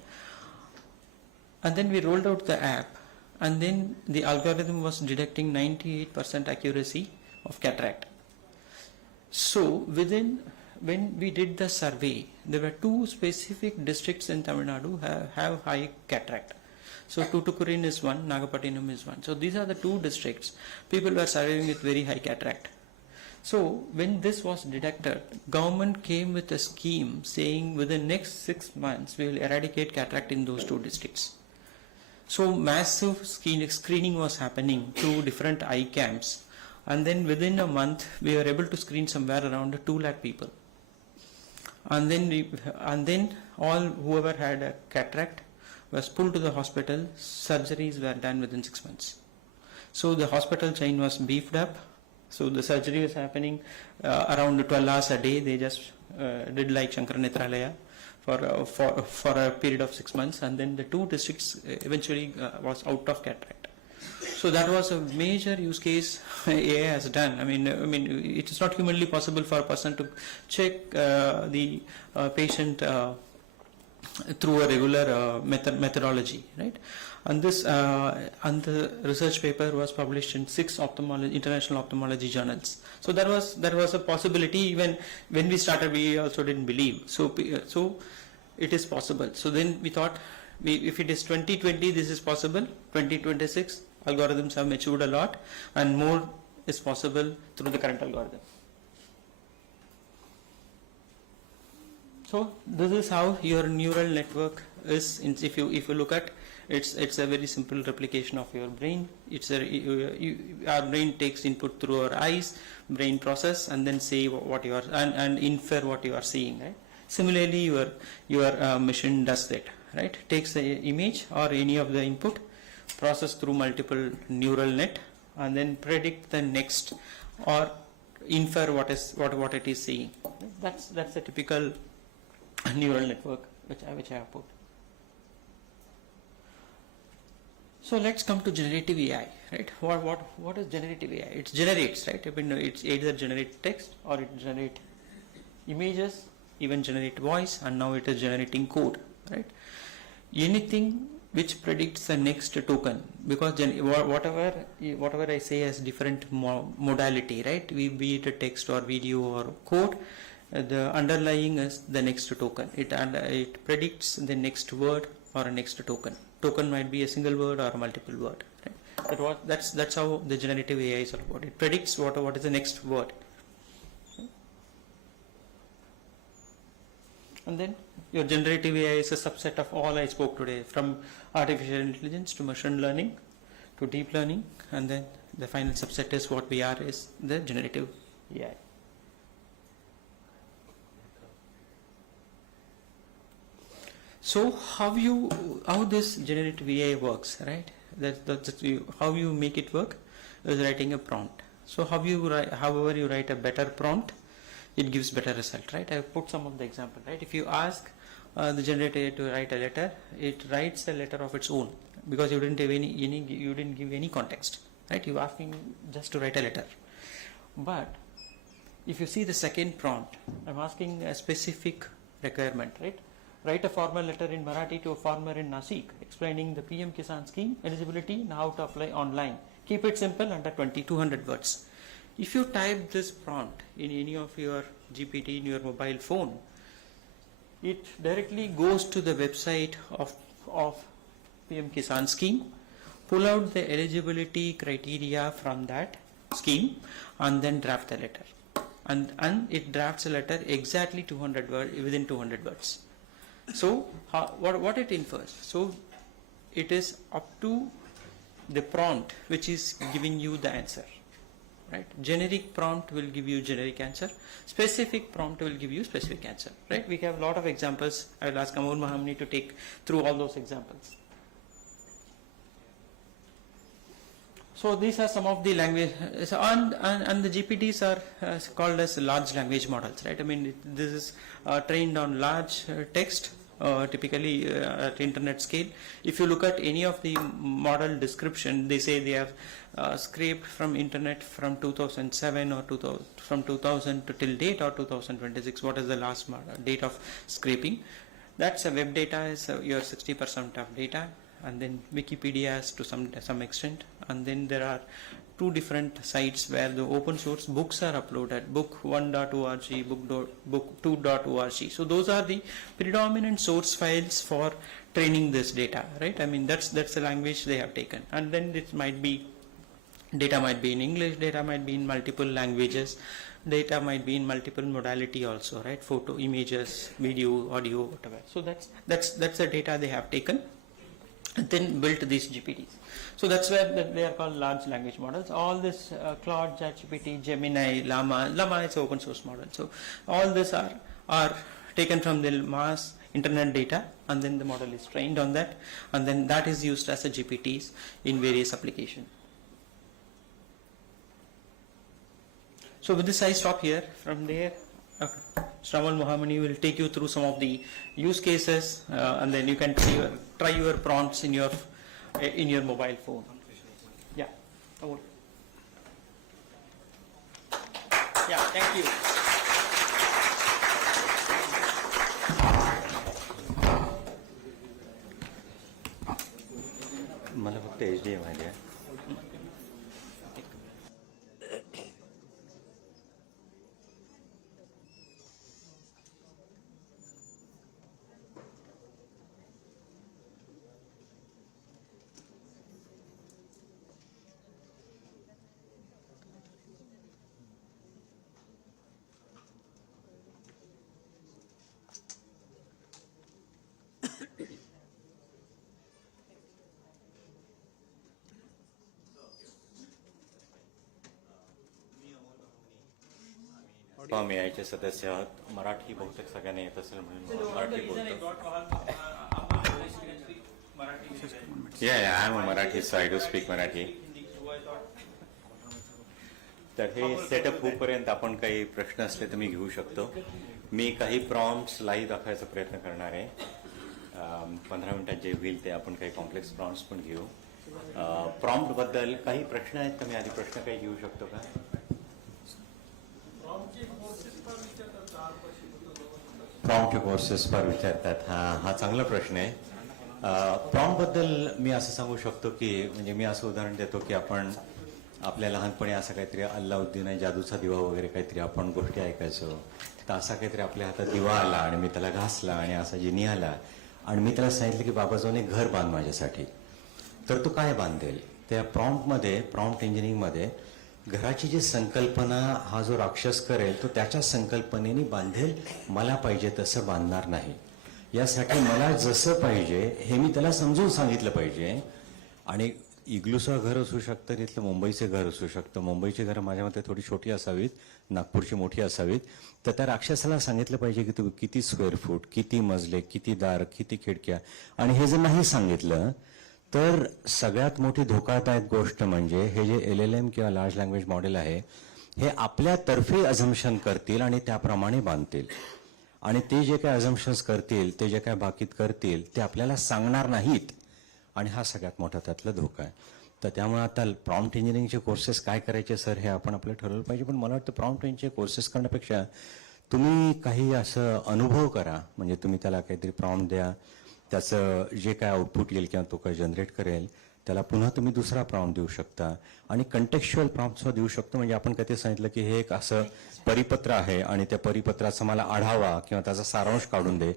And then we rolled out the app, and then the algorithm was detecting 98% accuracy of cataract. So when we did the survey, there were 2 specific districts in Tamil Nadu have high cataract. So Tuticorin is one, Nagapattinam is one. So these are the 2 districts people were surveying with very high cataract. So when this was detected, government came with a scheme saying within next 6 months we will eradicate cataract in those 2 districts. So massive screening was happening through different eye camps, and then within a month we were able to screen somewhere around 2 lakh people. And then all whoever had a cataract was pulled to the hospital. Surgeries were done within 6 months. So the hospital chain was beefed up. So the surgery was happening around 12 hours a day. They just did like Shankar Netralaya for a period of 6 months, and then the 2 districts eventually was out of cataract. So that was a major use case AI has done. It is not humanly possible for a person to check the patient through a regular methodology, right? And this and the research paper was published in 6 international ophthalmology journals. So there was a possibility. Even when we started, we also didn't believe. So it is possible. So then we thought, if it is 2020, this is possible. 2026, algorithms have matured a lot, and more is possible through the current algorithm. So this is how your neural network is. If you look at, it's a very simple replication of your brain. Our brain takes input through our eyes, brain process, and then say what you are and infer what you are seeing, right? Similarly, your machine does that, right? Takes the image or any of the input, process through multiple neural net, and then predict the next, or infer what it is saying. That's a typical neural network which I have put. So let's come to generative AI, right? What is generative AI? It generates, right? I mean, it's either generate text or it generate images, even generate voice, and now it is generating code, right? Anything which predicts the next token, because whatever I say has different modality, right? Be it a text or video or code, the underlying is the next token. It predicts the next word or a next token. Token might be a single word or a multiple word. Right? That's how the generative AI is all about. It predicts what is the next word. And then your generative AI is a subset of all I spoke today, from artificial intelligence to machine learning to deep learning, and then the final subset is what we are, is the generative AI. So how this generative AI works, right? How you make it work is writing a prompt. So however you write a better prompt, it gives better result, right? I have put some of the example, right? If you ask the generator to write a letter, it writes a letter of its own, because you didn't give any context, right? You asking just to write a letter. But if you see the second prompt, I'm asking a specific requirement, right? Write a formal letter in Marathi to a farmer in Nasik explaining the PM Kisan scheme, eligibility, and how to apply online. Keep it simple, under 200 words. If you type this prompt in any of your GPT in your mobile phone, it directly goes to the website of PM Kisan scheme, pull out the eligibility criteria from that scheme, and then draft the letter. And it drafts a letter exactly 200 words, within 200 words. So what it infers? So it is up to the prompt which is giving you the answer, right? Generic prompt will give you generic answer. Specific prompt will give you specific answer, right? We have a lot of examples. I will ask Amol Mahamani to take through all those examples. So these are some of the language, and the GPTs are called as large language models, right? I mean, this is trained on large text, typically at internet scale. If you look at any of the model description, they say they have scraped from internet from 2007 or from 2000 to till date, or 2026. What is the last date of scraping? That's a web data is your 60% of data. And then Wikipedia is to some extent, and then there are two different sites where the open source books are uploaded, book1.org, book2.org. So those are the predominant source files for training this data, right? I mean, that's the language they have taken. And then it might be, data might be in English, data might be in multiple languages, data might be in multiple modality also, right? Photo, images, video, audio, whatever. So that's the data they have taken and then built these GPTs. So that's where they are called large language models. All this Claude, ChatGPT, Gemini, Llama is open source model. So all this are taken from the mass internet data, and then the model is trained on that, and then that is used as a GPTs in various applications. So with this I stop here. From there, Shravan Mohamani will take you through some of the use cases, and then you can try your prompts in your mobile phone. Yeah. Yeah. Thank you. मला फक्त HDMI माहिती आहे. आयचे सदस्य आहात. मराठी बहुतेक सगळ्यांना येत असेल म्हणून मराठी बोलतो. Yeah, I'm a Marathi, so I do speak Marathi. तर हे सेटअप होईपर्यंत आपण काही प्रश्न असले तर मी घेऊ शकतो. मी काही प्रॉम्प्ट्स लाईव्ह दाखवायचा प्रयत्न करणार आहे. 15 मिनिटात जे होईल ते आपण काही कॉम्प्लेक्स प्रॉम्प्ट्स पण घेऊ. प्रॉम्प्ट बद्दल काही प्रश्न आहेत का? मी आधी प्रश्न काही घेऊ शकतो का? प्रॉम्प्ट कोर्सेस पर विचारतात. हा चांगला प्रश्न आहे. प्रॉम्प्ट बद्दल मी असं सांगू शकतो की म्हणजे मी असं उदाहरण देतो की आपण आपल्या लहानपणी असं काहीतरी अल्लाउद्दीन आहे जादूचा दिवा वगैरे काहीतरी आपण गोष्टी ऐकायचो. तर असा काहीतरी आपल्या हातात दिवा आला आणि मी त्याला घासला आणि असा जिनी आला आणि मी त्याला सांगितलं की बाबा जाऊन एक घर बांध माझ्यासाठी. तर तो काय बांधेल? त्या प्रॉम्प्टमध्ये, प्रॉम्प्ट इंजिनिअरिंगमध्ये घराची जी संकल्पना हा जो राक्षस करेल तो त्याच्या संकल्पनेने बांधेल. मला पाहिजे तसं बांधणार नाही. यासाठी मला जसं पाहिजे हे मी त्याला समजून सांगितलं पाहिजे. आणि इग्लूचं घर असू शकतं, तिथलं मुंबईचे घर असू शकतं. मुंबईची घरं माझ्या मते थोडी छोटी असावीत, नागपूरची मोठी असावीत. तर त्या राक्षसाला सांगितलं पाहिजे की तू किती स्क्वेअर फूट, किती मजले, किती दार, किती खिडक्या. आणि हे जर नाही सांगितलं तर सगळ्यात मोठी धोकादायक गोष्ट म्हणजे हे जे LLM किंवा लार्ज लँग्वेज मॉडेल आहे हे आपल्यातर्फे अझम्पशन करतील आणि त्याप्रमाणे बांधतील. आणि ते जे काय अझम्पशन्स करतील, ते जे काय बाकीत करतील ते आपल्याला सांगणार नाहीत. आणि हा सगळ्यात मोठा त्यातला धोका आहे. तर त्यामुळे आता प्रॉम्प्ट इंजिनिअरिंगचे कोर्सेस काय करायचे सर हे आपण आपल्याला ठरवलं पाहिजे. पण मला वाटतं प्रॉम्प्ट इंजिनिअरिंगचे कोर्सेस करण्यापेक्षा तुम्ही काही असं अनुभव करा. म्हणजे तुम्ही त्याला काहीतरी प्रॉम्प्ट द्या, त्याचं जे काय आउटपुट येईल किंवा तो काय जनरेट करेल त्याला पुन्हा तुम्ही दुसरा प्रॉम्प्ट देऊ शकता. आणि कंटेक्च्युअल प्रॉम्प्टसुद्धा देऊ शकतो. म्हणजे आपण कधी सांगितलं की हे एक असं परिपत्र आहे आणि त्या परिपत्राचा मला आढावा किंवा त्याचा सारांश काढून दे.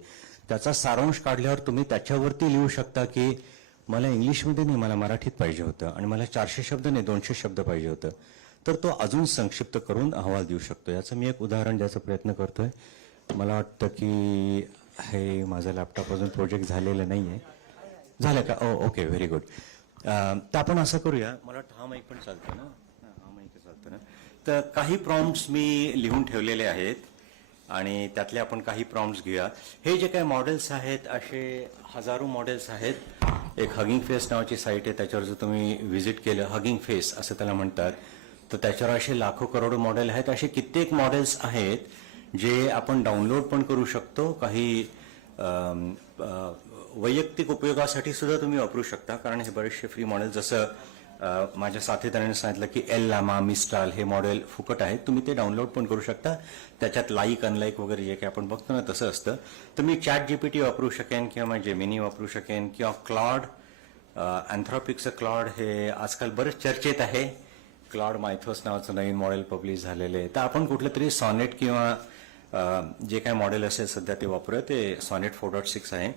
त्याचा सारांश काढल्यावर तुम्ही त्याच्यावरती लिहू शकता की मला इंग्लिशमध्ये नाही, मला मराठीत पाहिजे होतं आणि मला 400 शब्द नाही 200 शब्द पाहिजे होतं. तर तो अजून संक्षिप्त करून अहवाल देऊ शकतो. याचं मी एक उदाहरण द्यायचा प्रयत्न करतोय. मला वाटतं की हे माझं लॅपटॉप अजून प्रोजेक्ट झालेलं नाही आहे. झालं का? Okay, very good. तर आपण असं करूया. मला वाटतं हा माईक पण चालतं ना? हा माईक चालतं ना? तर काही प्रॉम्प्ट्स मी लिहून ठेवलेले आहेत आणि त्यातले आपण काही प्रॉम्प्ट्स घेऊया. हे जे काही मॉडेल्स आहेत असे हजारो मॉडेल्स आहेत. एक हगिंग फेस नावाची साईट आहे, त्याच्यावर जर तुम्ही व्हिजिट केलं, हगिंग फेस असं त्याला म्हणतात, तर त्याच्यावर असे लाखो करोडो मॉडेल आहेत. असे कित्येक मॉडेल्स आहेत जे आपण डाउनलोड पण करू शकतो. काही वैयक्तिक उपयोगासाठी सुद्धा तुम्ही वापरू शकता. कारण हे बरेचसे फ्री मॉडेल, जसं माझ्या साथीदारांनी सांगितलं की एल लामा, मिस्ट्राल हे मॉडेल फुकट आहेत. तुम्ही ते डाउनलोड पण करू शकता. त्याच्यात लाईक अनलाईक वगैरे जे काही आपण बघतो ना तसं असतं. तर मी ChatGPT वापरू शकेन किंवा जेमिनी वापरू शकेन किंवा क्लॉड, अँथ्रॉपिकचं क्लॉड हे आजकाल बरेच चर्चेत आहे. क्लॉड मायथोस नावाचं नवीन मॉडेल पब्लिश झालेलं आहे. तर आपण कुठलं तरी सॉनेट किंवा जे काय मॉडेल असेल सध्या ते वापरूया. ते सॉनेट 4.6 आहे.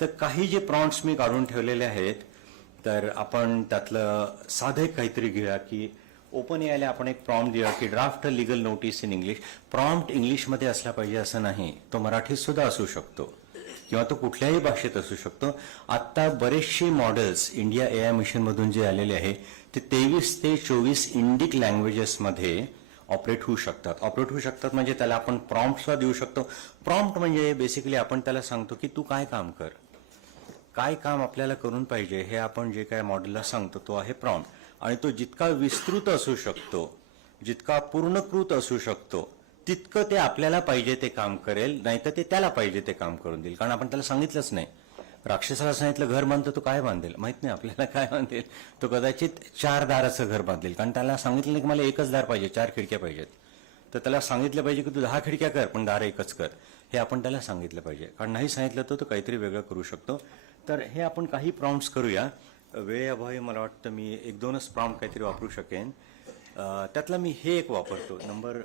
तर काही जे प्रॉम्प्ट्स मी काढून ठेवलेले आहेत तर आपण त्यातलं साधं काहीतरी घेऊया की ओपन एआयला आपण एक प्रॉम्प्ट देऊया की draft legal notice in English. Prompt इंग्लिशमध्ये असला पाहिजे असं नाही, तो मराठीत सुद्धा असू शकतो किंवा तो कुठल्याही भाषेत असू शकतो. आता बरेचसे मॉडेल्स इंडिया AI मिशनमधून जे आलेले आहे ते 23 ते 24 इंडिक लँग्वेजेसमध्ये ऑपरेट होऊ शकतात. म्हणजे त्याला आपण प्रॉम्प्ट सुद्धा देऊ शकतो. प्रॉम्प्ट म्हणजे बेसिकली आपण त्याला सांगतो की तू काय काम कर, काय काम आपल्याला करून पाहिजे हे आपण जे काय मॉडेलला सांगतो तो आहे प्रॉम्प्ट. आणि तो जितका विस्तृत असू शकतो, जितका पूर्णकृत असू शकतो, तितकं ते आपल्याला पाहिजे ते काम करेल. नाहीतर ते त्याला पाहिजे ते काम करून देईल. कारण आपण त्याला सांगितलंच नाही. राक्षसाला सांगितलं घर बांधतो, तो काय बांधेल माहित नाही आपल्याला, काय बांधेल तो कदाचित 4 दाराचं घर बांधेल. कारण त्याला सांगितलं नाही की मला एकच दार पाहिजे, 4 खिडक्या पाहिजेत. तर त्याला सांगितलं पाहिजे की तू 10 खिडक्या कर पण दार एकच कर. हे आपण त्याला सांगितलं पाहिजे. कारण नाही सांगितलं तर तो काहीतरी वेगळं करू शकतो. तर हे आपण काही प्रॉम्प्ट्स करूया. वेळेअभावी मला वाटतं मी 1-2च प्रॉम्प्ट काहीतरी वापरू शकेन. त्यातला मी हे एक वापरतो. नंबर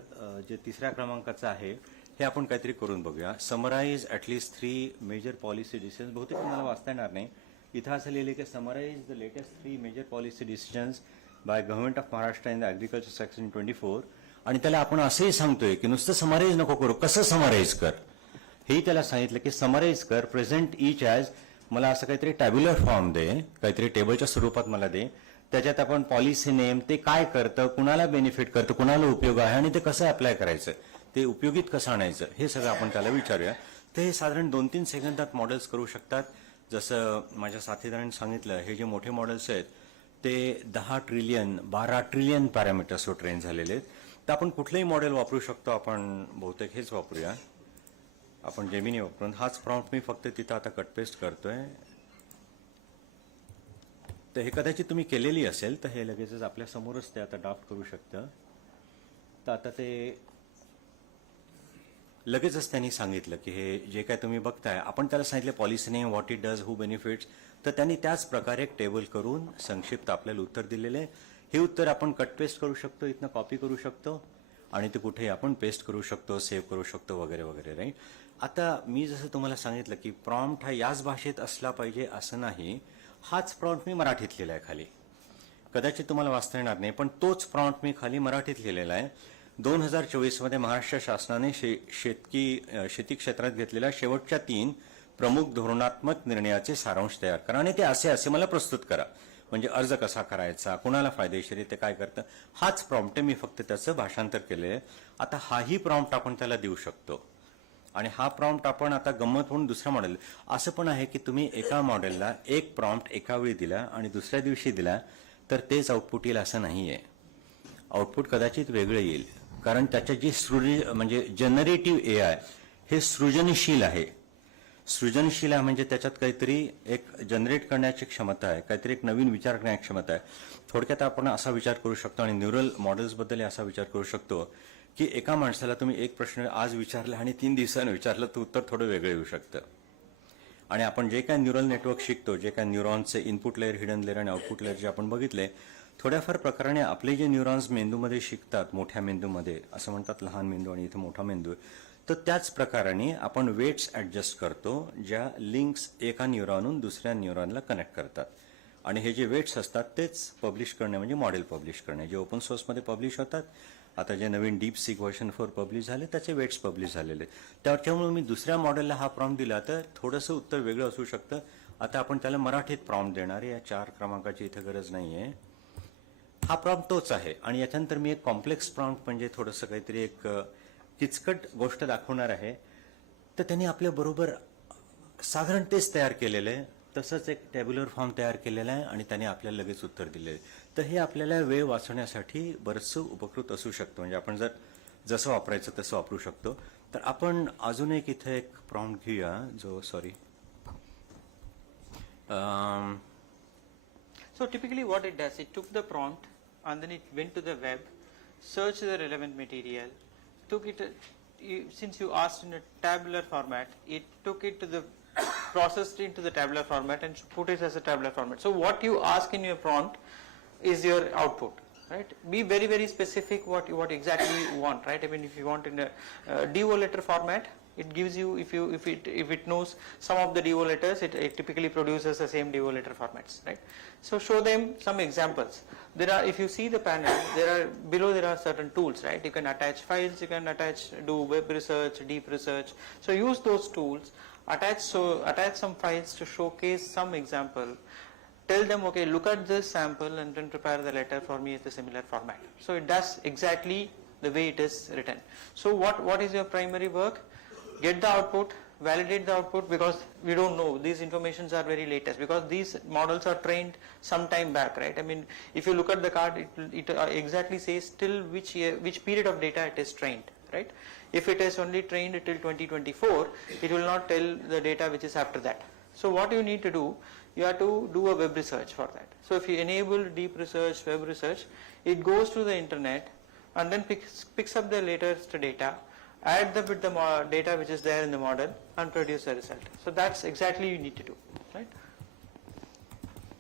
जे 3ऱ्या क्रमांकाचं आहे हे आपण काहीतरी करून बघूया. Summarise at least 3 major policy decisions. बहुतेक तुम्हाला वाचता येणार नाही. इथं असं लिहिलं की summarise the latest 3 major policy decisions by government of Maharashtra in the agriculture section 24. आणि त्याला आपण असंही सांगतोय की नुसतं समराईज नको करू, कसं समराईज कर हेही त्याला सांगितलं की समराईज कर. प्रेझेंट इच ॲज, मला असं काहीतरी टॅब्युलर फॉर्म दे, काहीतरी टेबलच्या स्वरूपात मला दे. त्याच्यात आपण पॉलिसी नेम, ते काय करतं, कुणाला बेनिफिट करतं, कुणाला उपयोग आहे आणि ते कसं अप्लाय करायचं, ते उपयोगीत कसं आणायचं, हे सगळं आपण त्याला विचारूया. तर हे साधारण 2-3 सेकंदात मॉडेल्स करू शकतात. जसं माझ्या साथीदारांनी सांगितलं, हे जे मोठे मॉडेल्स आहेत ते 10 ट्रिलियन 12 ट्रिलियन पॅरामीटर्सवर ट्रेन झालेले आहेत. तर आपण कुठलंही मॉडेल वापरू शकतो. आपण बहुतेक हेच वापरूया. आपण जेमिनी वापरून हाच प्रॉम्प्ट मी फक्त तिथं आता कट पेस्ट करतोय. तर हे कदाचित तुम्ही केलेली असेल तर हे लगेचच आपल्या समोरच ते आता ड्राफ्ट करू शकतं. तर आता ते लगेचच त्यांनी सांगितलं की हे जे काय तुम्ही बघताय, आपण त्याला सांगितलं policy name, what it does, who benefits. तर त्यांनी त्याच प्रकारे एक टेबल करून संक्षिप्त आपल्याला उत्तर दिलेले. हे उत्तर आपण कट पेस्ट करू शकतो, इथनं कॉपी करू शकतो आणि ते कुठेही आपण पेस्ट करू शकतो, सेव्ह करू शकतो वगैरे वगैरे. राईट. आता मी जसं तुम्हाला सांगितलं की प्रॉम्प्ट हा याच भाषेत असला पाहिजे असं नाही. हाच प्रॉम्प्ट मी मराठीत लिहिला आहे खाली. कदाचित तुम्हाला वाचता येणार नाही, पण तोच प्रॉम्प्ट मी खाली मराठीत लिहिलेला आहे. 2024 मध्ये महाराष्ट्र शासनाने शेती क्षेत्रात घेतलेल्या शेवटच्या 3 प्रमुख धोरणात्मक निर्णयाचे सारांश तयार करा आणि ते असे मला प्रस्तुत करा. म्हणजे अर्ज कसा करायचा, कुणाला फायदेशीर आहे, ते काय करतं. हाच प्रॉम्प्ट मी फक्त त्याचं भाषांतर केलेलं आहे. आता हाही प्रॉम्प्ट आपण त्याला देऊ शकतो आणि हा प्रॉम्प्ट आपण आता गंमत म्हणून दुसरा मॉडेल असं पण आहे की तुम्ही एका मॉडेलला एक प्रॉम्प्ट एका वेळी दिला आणि दुसऱ्या दिवशी दिला तर तेच आउटपुट येईल असं नाहीये. आउटपुट कदाचित वेगळं येईल, कारण त्याच्या जी म्हणजे जनरेटिव्ह एआय हे सृजनशील आहे. सृजनशील आहे म्हणजे त्याच्यात काहीतरी एक जनरेट करण्याची क्षमता आहे, काहीतरी एक नवीन विचार करण्याची क्षमता आहे. थोडक्यात आपण असा विचार करू शकतो आणि न्यूरल मॉडेल्सबद्दल असा विचार करू शकतो की एका माणसाला तुम्ही एक प्रश्न आज विचारला आणि 3 दिवसांनी विचारलं तर उत्तर थोडं वेगळं येऊ शकतं. आणि आपण जे काय न्यूरल नेटवर्क शिकतो, जे काय न्यूरॉन्सचे इनपुट लेअर, हिडन लेअर आणि आउटपुट लेअर जे आपण बघितले, थोड्याफार प्रकाराने आपले जे न्यूरॉन्स मेंदूमध्ये शिकतात, मोठ्या मेंदूमध्ये असं म्हणतात लहान मेंदू आणि इथे मोठा मेंदू, तर त्याच प्रकाराने आपण वेट्स ऍडजस्ट करतो ज्या लिंक्स एका न्यूरॉनहून दुसऱ्या न्यूरॉनला कनेक्ट करतात. आणि हे जे वेट्स असतात तेच पब्लिश करणे म्हणजे मॉडेल पब्लिश करणे. जे ओपन सोर्समध्ये पब्लिश होतात, आता जे नवीन डीप सीक व्हर्जन 4 पब्लिश झाले त्याचे वेट्स पब्लिश झालेले. त्याच्यामुळे मी दुसऱ्या मॉडेलला हा प्रॉम्प्ट दिला तर थोडंसं उत्तर वेगळं असू शकतं. आता आपण त्याला मराठीत प्रॉम्प्ट देणार आहे. या 4 क्रमांकाची इथे गरज नाहीये. हा प्रॉम्प्ट तोच आहे आणि याच्यानंतर मी एक कॉम्प्लेक्स प्रॉम्प्ट म्हणजे थोडंसं काहीतरी एक किचकट गोष्ट दाखवणार आहे. तर त्यांनी आपल्या बरोबर साधारण तेच तयार केलेलं आहे, तसंच एक टेब्युलर फॉर्म तयार केलेला आहे आणि त्याने आपल्याला लगेच उत्तर दिले. तर हे आपल्याला वेळ वाचवण्यासाठी बरंचसं उपकृत असू शकतं. म्हणजे आपण जसं वापरायचं तसं वापरू शकतो. तर आपण अजून एक इथे एक प्रॉम्प्ट घेऊया जो So typically what it does, it took the prompt and then it went to the web, searched the relevant material, took it, since you asked in a tabular format, it took it to the, processed into the tabular format and put it as a tabular format. So what you ask in your prompt is your output, right? Be very, very specific what exactly you want, right? I mean, if you want in a DO letter format, it gives you, if it knows some of the DO letters, it typically produces the same DO letter formats, right? So show them some examples. There are, if you see the panel, below there are certain tools, right? You can attach files, you can do web research, deep research. So use those tools, attach some files to showcase some example. Tell them, okay, look at this sample and then prepare the letter for me in a similar format. So it does exactly the way it is written. So what is your primary work? Get the output, validate the output, because we don't know, these informations are very latest because these models are trained some time back, right? I mean, if you look at the card, it exactly says till which year, which period of data it is trained, right? If it is only trained till 2024, it will not tell the data which is after that. So what you need to do, you have to do a web research for that. So if you enable deep research, web research, it goes to the internet and then picks up the latest data, add with the data which is there in the model and produce a result. So that's exactly you need to do, right?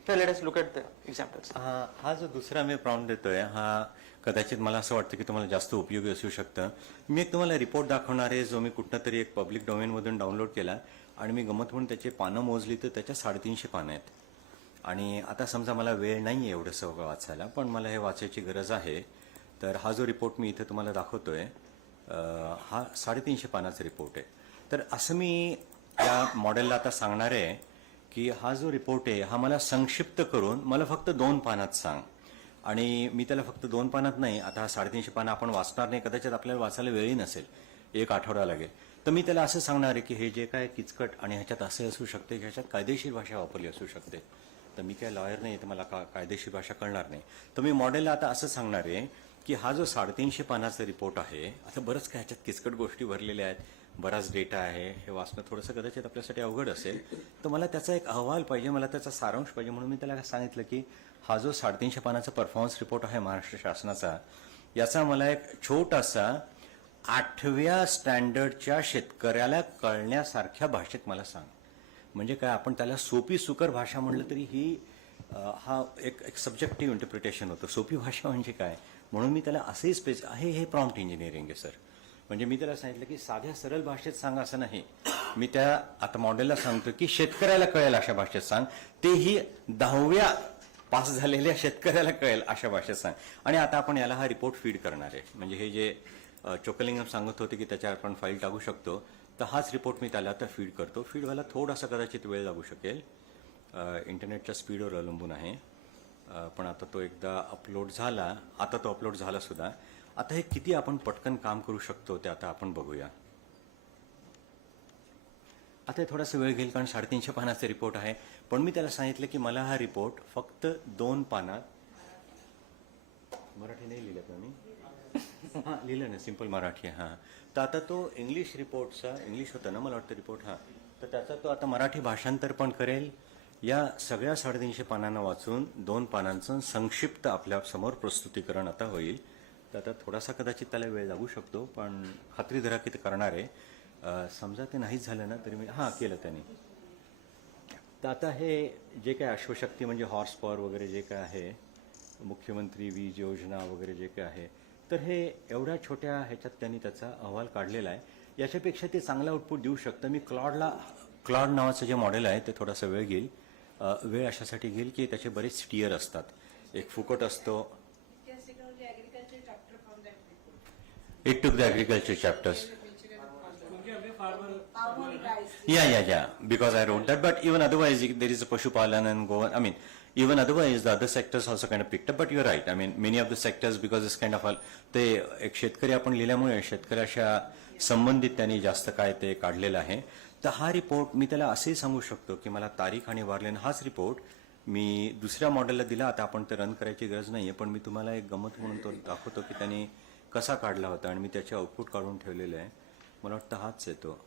So let us look at the examples. हा जो दुसरा मी prompt देतोय हा कदाचित मला असं वाटतं की तुम्हाला जास्त उपयोगी असू शकतं. मी एक तुम्हाला रिपोर्ट दाखवणार आहे जो मी कुठनं तरी एक पब्लिक डोमेन मधून डाउनलोड केला आणि मी गमत म्हणून त्याची पानं मोजली तर त्याच्या 350 पानं आहेत. आणि आता समजा मला वेळ नाहीये एवढं सगळं वाचायला, पण मला हे वाचायची गरज आहे. तर हा जो रिपोर्ट मी इथे तुम्हाला दाखवतोय हा 350 पानाचा रिपोर्ट आहे. तर असं मी या मॉडेलला आता सांगणार आहे की हा जो रिपोर्ट आहे हा मला संक्षिप्त करून मला फक्त 2 पानात सांग. आणि मी त्याला फक्त 2 पानात नाही, आता हा 350 पानं आपण वाचणार नाही, कदाचित आपल्याला वाचायला वेळही नसेल, 1 आठवडा लागेल. तर मी त्याला असं सांगणार आहे की हे जे काय किचकट आणि ह्याच्यात असे असू शकते, ह्याच्यात कायदेशीर भाषा वापरली असू शकते. आता मी काय लॉयर नाही तर मला कायदेशीर भाषा कळणार नाही, तर मी मॉडेलला आता असं सांगणार आहे की हा जो 350 पानाचा रिपोर्ट आहे, आता बरंच काय ह्याच्यात किचकट गोष्टी भरलेल्या आहेत, बराच डेटा आहे, हे वाचणं थोडंसं कदाचित आपल्यासाठी अवघड असेल, तर मला त्याचा एक अहवाल पाहिजे, मला त्याचा सारांश पाहिजे. म्हणून मी त्याला सांगितलं की हा जो 350 पानाचा परफॉर्मन्स रिपोर्ट आहे महाराष्ट्र शासनाचा, याचा मला एक छोटासा 8व्या स्टँडर्डच्या शेतकऱ्याला कळण्यासारख्या भाषेत मला सांग. म्हणजे काय, आपण त्याला सोपी सुकर भाषा म्हणलं तरी ही हा एक सब्जेक्टिव्ह इंटरप्रिटेशन होतं. सोपी भाषा म्हणजे काय, म्हणून मी त्याला असंही हे प्रॉम्प्ट इंजिनिअरिंग आहे सर. म्हणजे मी त्याला सांगितलं की साध्या सरळ भाषेत सांगा असं नाही, मी त्या आता मॉडेलला सांगतो की शेतकऱ्याला कळेल अशा भाषेत सांग, तेही 10व्या पास झालेल्या शेतकऱ्याला कळेल अशा भाषेत सांग. आणि आता आपण याला हा रिपोर्ट फीड करणार आहे. म्हणजे हे जे चोकलिंगम सांगत होते की त्याच्यावर आपण फाईल टाकू शकतो, तर हाच रिपोर्ट मी त्याला आता फीड करतो. फीड व्हायला थोडासा कदाचित वेळ लागू शकेल, इंटरनेटच्या स्पीडवर अवलंबून आहे. पण आता तो एकदा अपलोड झाला, आता तो अपलोड झाला सुद्धा. आता हे किती आपण पटकन काम करू शकतो ते आता आपण बघूया. आता हे थोडासा वेळ घेईल कारण 350 पानाचा रिपोर्ट आहे, पण मी त्याला सांगितलं की मला हा रिपोर्ट फक्त 2 पानात, मराठी नाही लिहिलं का मी? हां लिहिलं ना, सिंपल मराठी. हां, तर आता तो इंग्लिश रिपोर्टचा, इंग्लिश होता ना मला वाटतं रिपोर्ट, हां, तर त्याचा तो आता मराठी भाषांतर पण करेल. या सगळ्या 350 पानांना वाचून 2 पानांचं संक्षिप्त आपल्या समोर प्रस्तुतीकरण आता होईल. तर आता थोडासा कदाचित त्याला वेळ लागू शकतो, पण खात्री धरा की ते करणार आहे. समजा ते नाहीच झालं ना तरी मी केलं त्यांनी. तर आता हे जे काय अश्वशक्ती म्हणजे हॉर्स पॉवर वगैरे जे काय आहे, मुख्यमंत्री वीज योजना वगैरे जे काय आहे, तर हे एवढ्या छोट्या ह्याच्यात त्यांनी त्याचा अहवाल काढलेला आहे. याच्यापेक्षा ते चांगला आउटपुट देऊ शकतं. मी क्लॉड नावाचं जे मॉडेल आहे ते थोडासा वेळ घेईल. वेळ अशासाठी घेईल की त्याचे बरेच टियर असतात. एक फुकट असतो. It took the agriculture chapters. Yeah. Because I wrote that, but even otherwise, there is a Pashupalan and Goan. I mean, even otherwise, the other sectors also kind of picked up. But you're right. I mean, many of the sectors, because it's kind of ते एक शेतकरी आपण लिहिल्यामुळे शेतकऱ्याच्या संबंधित त्यांनी जास्त काय ते काढलेलं आहे. तर हा रिपोर्ट मी त्याला असेही सांगू शकतो की मला तारीख आणि वारलेन हाच रिपोर्ट मी दुसऱ्या मॉडेलला दिला. आता आपण ते रन करायची गरज नाहीये, पण मी तुम्हाला एक गमत म्हणून तो दाखवतो की त्यांनी कसा काढला होता आणि मी त्याचे आउटपुट काढून ठेवलेले आहे. मला वाटतं हाच आहे तो.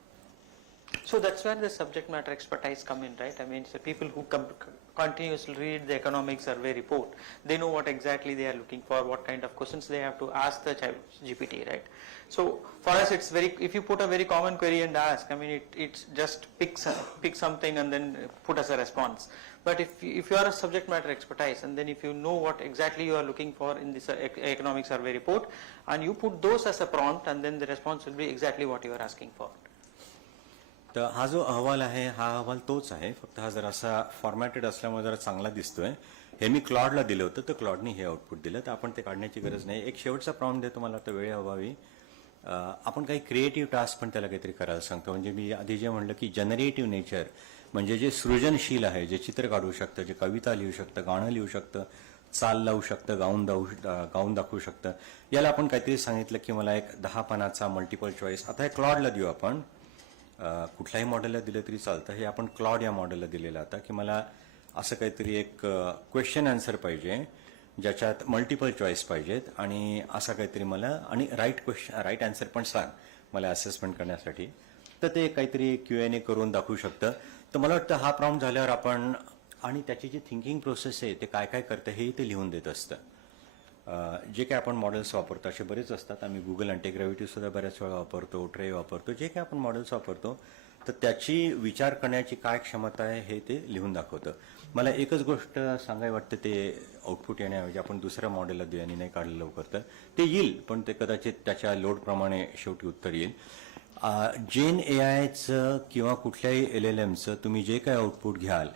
So that's where the subject matter expertise come in, right? I mean, so people who continuously read the economic survey report, they know what exactly they are looking for, what kind of questions they have to ask the GPT, right? So for us, it's if you put a very common query and ask, I mean, it just pick something and then put as a response. But if you are a subject matter expertise, and then if you know what exactly you are looking for in this economic survey report, and you put those as a prompt, and then the response will be exactly what you are asking for. तर हा जो अहवाल आहे हा अहवाल तोच आहे, फक्त हा जरा असा फॉर्मॅटेड असल्यामुळे जरा चांगला दिसतोय. हे मी क्लॉडला दिलं होतं, तर क्लॉडनी हे आउटपुट दिलं, तर आपण ते काढण्याची गरज नाही. एक शेवटचा प्रॉम्प्ट देतो मला तर वेळ अभावी. आपण काही क्रिएटिव्ह टास्क पण त्याला काहीतरी करायला सांगतो. म्हणजे मी आधी जे म्हणलं की जनरेटिव्ह नेचर म्हणजे जे सृजनशील आहे, जे चित्र काढू शकतं, जे कविता लिहू शकतं, गाणं लिहू शकतं, चाल लावू शकतं, गाऊन दाखवू शकतं, याला आपण काहीतरी सांगितलं की मला एक 10 पानाचा मल्टिपल चॉईस. आता हे क्लॉडला देऊ आपण, कुठल्याही मॉडेलला दिलं तरी चालतं. हे आपण क्लॉड या मॉडेलला दिलेलं आता की मला असं काहीतरी एक क्वेश्चन आन्सर पाहिजे ज्याच्यात मल्टिपल चॉईस पाहिजेत आणि असं काहीतरी मला, आणि राईट आन्सर पण सांग मला असेसमेंट करण्यासाठी. तर ते काहीतरी Q&A करून दाखवू शकतं. तर मला वाटतं हा प्रॉम्प्ट झाल्यावर आपण, आणि त्याची जी थिंकिंग प्रोसेस आहे ते काय काय करतं हे ते लिहून देत असतं. जे काय आपण मॉडेल्स वापरतो असे बरेच असतात. आम्ही गुगल अँटीग्रॅव्हिटी सुद्धा बऱ्याच वेळा वापरतो, ट्रे वापरतो. जे काय आपण मॉडेल्स वापरतो तर त्याची विचार करण्याची काय क्षमता आहे हे ते लिहून दाखवतं. मला एकच गोष्ट सांगाय वाटतं, ते आउटपुट येण्याऐवजी आपण दुसऱ्या मॉडेलला देऊ आणि नाही काढलं लवकर तर ते येईल, पण ते कदाचित त्याच्या लोडप्रमाणे शेवटी उत्तर येईल. जेन AIचं किंवा कुठल्याही LLMचं तुम्ही जे काय आउटपुट घ्याल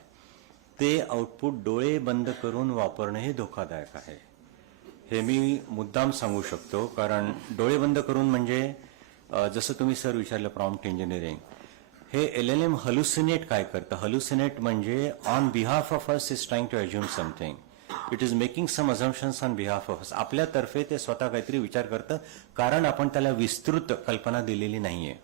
ते आउटपुट डोळे बंद करून वापरणं हे धोकादायक आहे. हे मी मुद्दाम सांगू शकतो, कारण डोळे बंद करून म्हणजे जसं तुम्ही सर विचारलं प्रॉम्प्ट इंजिनिअरिंग, हे LLM हल्युसिनेट काय करतं. हल्युसिनेट म्हणजे on behalf of us is trying to assume something, it is making some assumptions on behalf of us. आपल्यातर्फे ते स्वतः काहीतरी विचार करतं, कारण आपण त्याला विस्तृत कल्पना दिलेली नाहीये.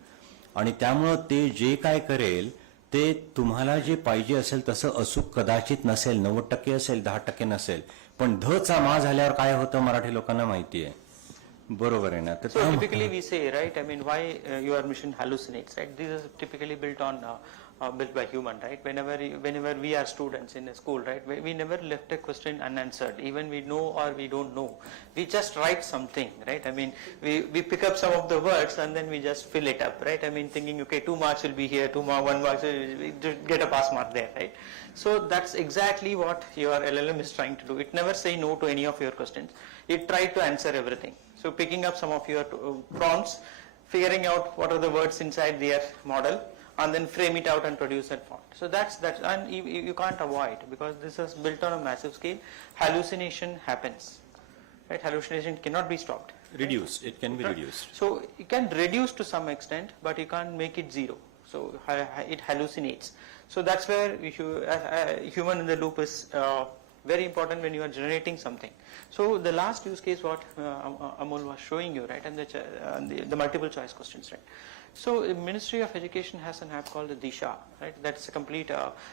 आणि त्यामुळं ते जे काय करेल ते तुम्हाला जे पाहिजे असेल तसं अचूक कदाचित नसेल, 90% असेल, 10% नसेल, पण चा मा झाल्यावर काय होतं मराठी लोकांना माहिती आहे. बरोबर आहे ना? तर So typically we say, right, I mean, why your mission hallucinates, right? These are typically built by human, right? Whenever we are students in a school, right, we never left a question unanswered, even we know or we don't know. We just write something, right? I mean, we pick up some of the words and then we just fill it up, right? I mean, thinking, okay, 2 marks will be here, 1 mark, get a pass mark there, right? So that's exactly what your LLM is trying to do. It never say no to any of your questions. It tried to answer everything. So picking up some of your prompts, figuring out what are the words inside their model, and then frame it out and produce that font. So that's and you can't avoid, because this is built on a massive scale. Hallucination happens, right? Hallucination cannot be stopped. Reduced. It can be reduced. So you can reduce to some extent, but you can't make it zero. So it hallucinates. So that's where human in the loop is very important when you are generating something. So the last use case what Amol was showing you, right, and the multiple choice questions, right. So the Ministry of Education has an app called the Disha, right. That's a complete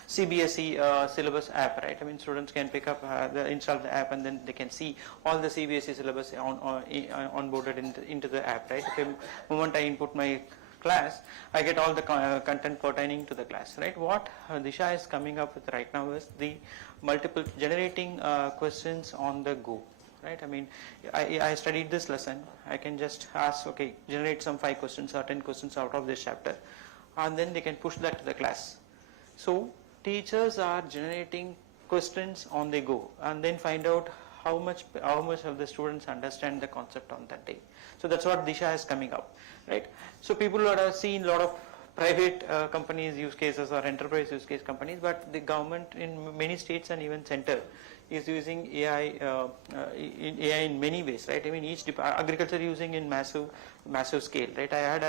CBSE syllabus app, right. I mean, students can pick up install the app and then they can see all the CBSE syllabus onboarded into the app, right. If the moment I input my class, I get all the content pertaining to the class, right. What Disha is coming up with right now is the multiple generating questions on the go, right. I mean, I studied this lesson, I can just ask, okay, generate some 5 questions or 10 questions out of this chapter, and then they can push that to the class. So teachers are generating questions on the go and then find out how much of the students understand the concept on that day. So that's what Disha is coming up, right. So people are seeing a lot of private companies use cases or enterprise use case companies, but the government in many states and even center is using AI in many ways, right. I mean, each agriculture using in massive scale, right. I had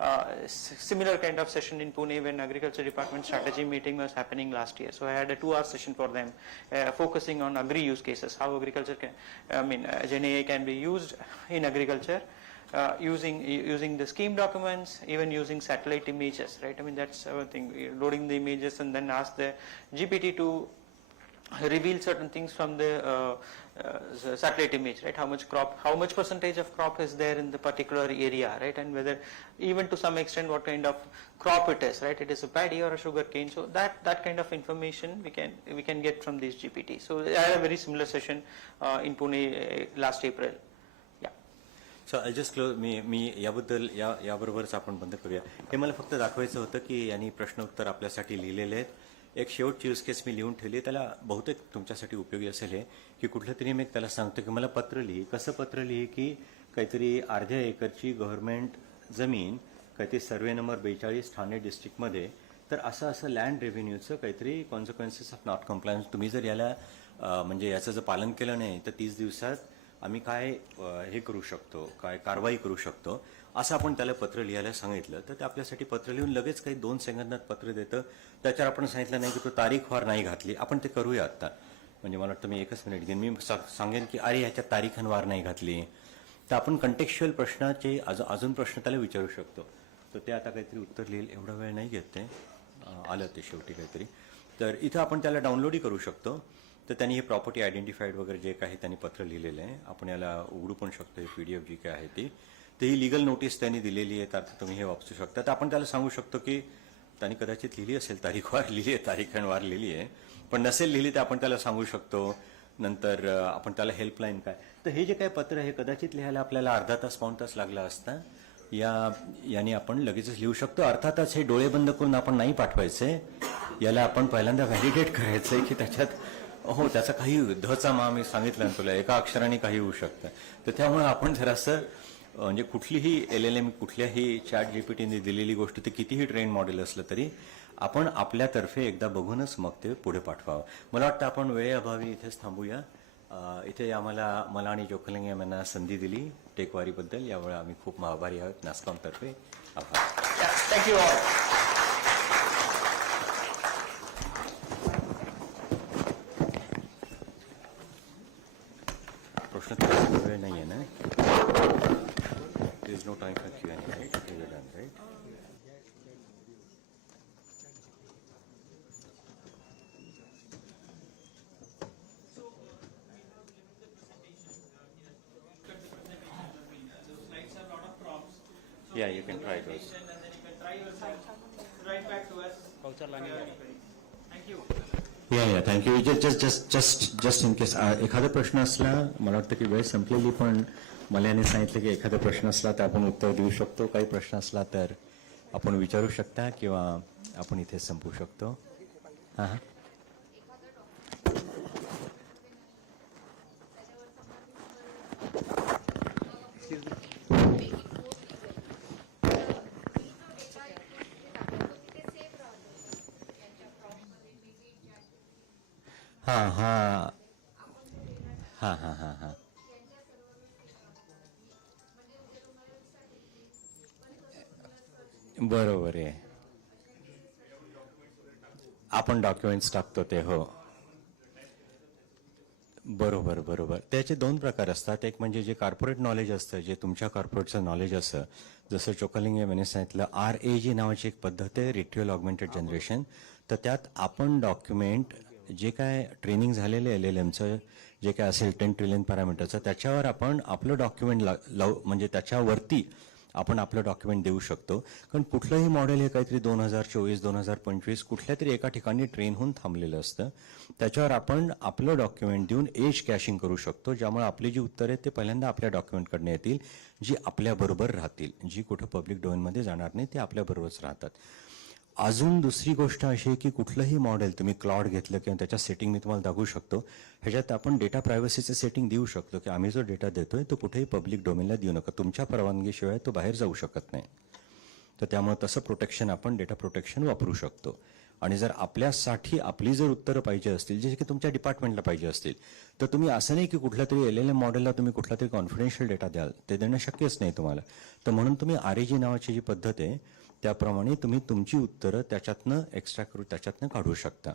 a similar kind of session in Pune when agriculture department strategy meeting was happening last year. So I had a 2-hour session for them focusing on agri use cases, how agriculture can, Gen AI can be used in agriculture. Using the scheme documents, even using satellite images, right. I mean, that's one thing, loading the images and then ask the GPT to reveal certain things from the satellite image, right. How much percentage of crop is there in the particular area, right, and whether even to some extent what kind of crop it is, right. It is a paddy or a sugar cane. So that kind of information we can get from these GPT. So I had a very similar session in Pune last April. So I just close मी याबद्दल याबरोबरच आपण बंद करूया. हे मला फक्त दाखवायचं होतं की यांनी प्रश्न उत्तर आपल्यासाठी लिहिलेले आहेत. एक शेवटची यूज केस मी लिहून ठेवली, त्याला बहुतेक तुमच्यासाठी उपयोगी असेल हे, की कुठलं तरी मी त्याला सांगतो की मला पत्र लिही. कसं पत्र लिही की काहीतरी अर्ध्या एकरची गव्हर्नमेंट जमीन, काहीतरी सर्वे नंबर 42 ठाणे डिस्ट्रिक्टमध्ये, तर असं लँड रेव्हेन्यूचं काहीतरी कॉन्सिक्वेन्सेस ऑफ नॉट कम्प्लायन्स, तुम्ही जर याला म्हणजे याचं जर पालन केलं नाही तर 30 दिवसात आम्ही काय हे करू शकतो, काय कारवाई करू शकतो, असं आपण त्याला पत्र लिहायला सांगितलं. तर ते आपल्यासाठी पत्र लिहून लगेच काही 2 सेकंदात पत्र देतं. त्याच्यावर आपण सांगितलं नाही की तो तारीखवार नाही घातली. आपण ते करूया आता, म्हणजे मला वाटतं मी 1 मिनिट घेईन. मी सांगेन की अरे ह्याच्यात तारीखवार नाही घातली, तर आपण कंटेक्च्युअल प्रश्नाचे अजून प्रश्न त्याला विचारू शकतो. तर ते आता काहीतरी उत्तर लिहिल, एवढा वेळ नाही घेत, ते आलं ते शेवटी काहीतरी. तर इथं आपण त्याला डाउनलोडही करू शकतो. तर त्यांनी हे प्रॉपर्टी आयडेंटिफाईड वगैरे जे काही त्यांनी पत्र लिहिलेलं आहे, आपण याला उघडू पण शकतो. हे PDF जी काय आहे ती ही लिगल नोटीस त्यांनी दिलेली आहे, तर तुम्ही हे वापरू शकता. तर आपण त्याला सांगू शकतो की त्यांनी कदाचित लिहिली असेल, तारीखवार लिहिली आहे, तारीखवार लिहिली आहे, पण नसेल लिहिली तर आपण त्याला सांगू शकतो. नंतर आपण त्याला हेल्पलाईन काय, तर हे जे काय पत्र आहे कदाचित लिहायला आपल्याला अर्धा तास पाऊण तास लागला असता, याने आपण लगेचच लिहू शकतो. अर्थातच हे डोळे बंद करून आपण नाही पाठवायचे, याला आपण पहिल्यांदा व्हॅलिडेट करायचंय की त्याच्यात हो त्याचा काही धचा मा मी सांगितलं ना तुला, एका अक्षराने काही होऊ शकतं. तर त्यामुळे आपण जरासं म्हणजे कुठलीही LLM कुठल्याही चॅट GPTने दिलेली गोष्ट ते कितीही ट्रेन मॉडेल असलं तरी आपण आपल्यातर्फे एकदा बघूनच मग ते पुढे पाठवावं. मला वाटतं आपण वेळेअभावी इथेच थांबूया. इथे मला आणि जोखलिंग यांना संधी दिली टेकवारीबद्दल, यावेळी आम्ही खूप आभारी आहोत. नास्कॉमतर्फे आभार. Thank you all. प्रश्न वेळ नाही आहे ना. There is no time for Q&A, right? Okay, we're done, right? Yeah, you can try those. And then you can try yourself. Write back to us. Thank you. या थँक्यू. जस्ट इन केस एखादा प्रश्न असला, मला वाटतं की वेळ संपलेली, पण मला याने सांगितलं की एखादा प्रश्न असला तर आपण उत्तर देऊ शकतो. काही प्रश्न असला तर आपण विचारू शकता किंवा आपण इथे संपू शकतो. हां हां. हां हां हां हां हां हां. बरोबर आहे. आपण डॉक्युमेंट्स टाकतो ते. हो, बरोबर बरोबर. त्याचे दोन प्रकार असतात. एक म्हणजे जे कॉर्पोरेट नॉलेज असतं, जे तुमच्या कॉर्पोरेटचं नॉलेज असतं, जसं चोकलिंग यांनी सांगितलं, RAG नावाची एक पद्धत आहे, रिट्रिव्हल ऑगमेंटेड जनरेशन. तर त्यात आपण डॉक्युमेंट जे काय ट्रेनिंग झालेलं LLMचं जे काय असेल 10 ट्रिलियन पॅरामीटरचं, त्याच्यावर आपण आपलं डॉक्युमेंट म्हणजे त्याच्यावरती आपण आपलं डॉक्युमेंट देऊ शकतो. कारण कुठलंही मॉडेल हे काहीतरी 2024 2025 कुठल्या तरी एका ठिकाणी ट्रेन होऊन थांबलेलं असतं. त्याच्यावर आपण आपलं डॉक्युमेंट देऊन एज कॅशिंग करू शकतो, ज्यामुळे आपली जी उत्तरं आहेत ते पहिल्यांदा आपल्या डॉक्युमेंटकडनं येतील, जी आपल्याबरोबर राहतील, जी कुठं पब्लिक डोमेनमध्ये जाणार नाही, ते आपल्याबरोबरच राहतात. अजून दुसरी गोष्ट अशी आहे की कुठलंही मॉडेल तुम्ही क्लॉड घेतलं किंवा त्याच्या सेटिंग मी तुम्हाला दाखवू शकतो, ह्याच्यात आपण डेटा प्रायव्हसीचं सेटिंग देऊ शकतो की आम्ही जो डेटा देतोय तो कुठेही पब्लिक डोमेनला देऊ नका, तुमच्या परवानगीशिवाय तो बाहेर जाऊ शकत नाही. तर त्यामुळे तसं प्रोटेक्शन आपण डेटा प्रोटेक्शन वापरू शकतो. आणि जर आपल्यासाठी आपली जर उत्तरं पाहिजे असतील, जे की तुमच्या डिपार्टमेंटला पाहिजे असतील, तर तुम्ही असं नाही की कुठल्या तरी LLM मॉडेलला तुम्ही कुठला तरी कॉन्फिडेन्शियल डेटा द्याल, ते देणं शक्यच नाही तुम्हाला. तर म्हणून तुम्ही RAG नावाची जी पद्धत आहे त्याप्रमाणे तुम्ही तुमची उत्तरं त्याच्यातनं एक्स्ट्रा करू, त्याच्यातनं काढू शकता.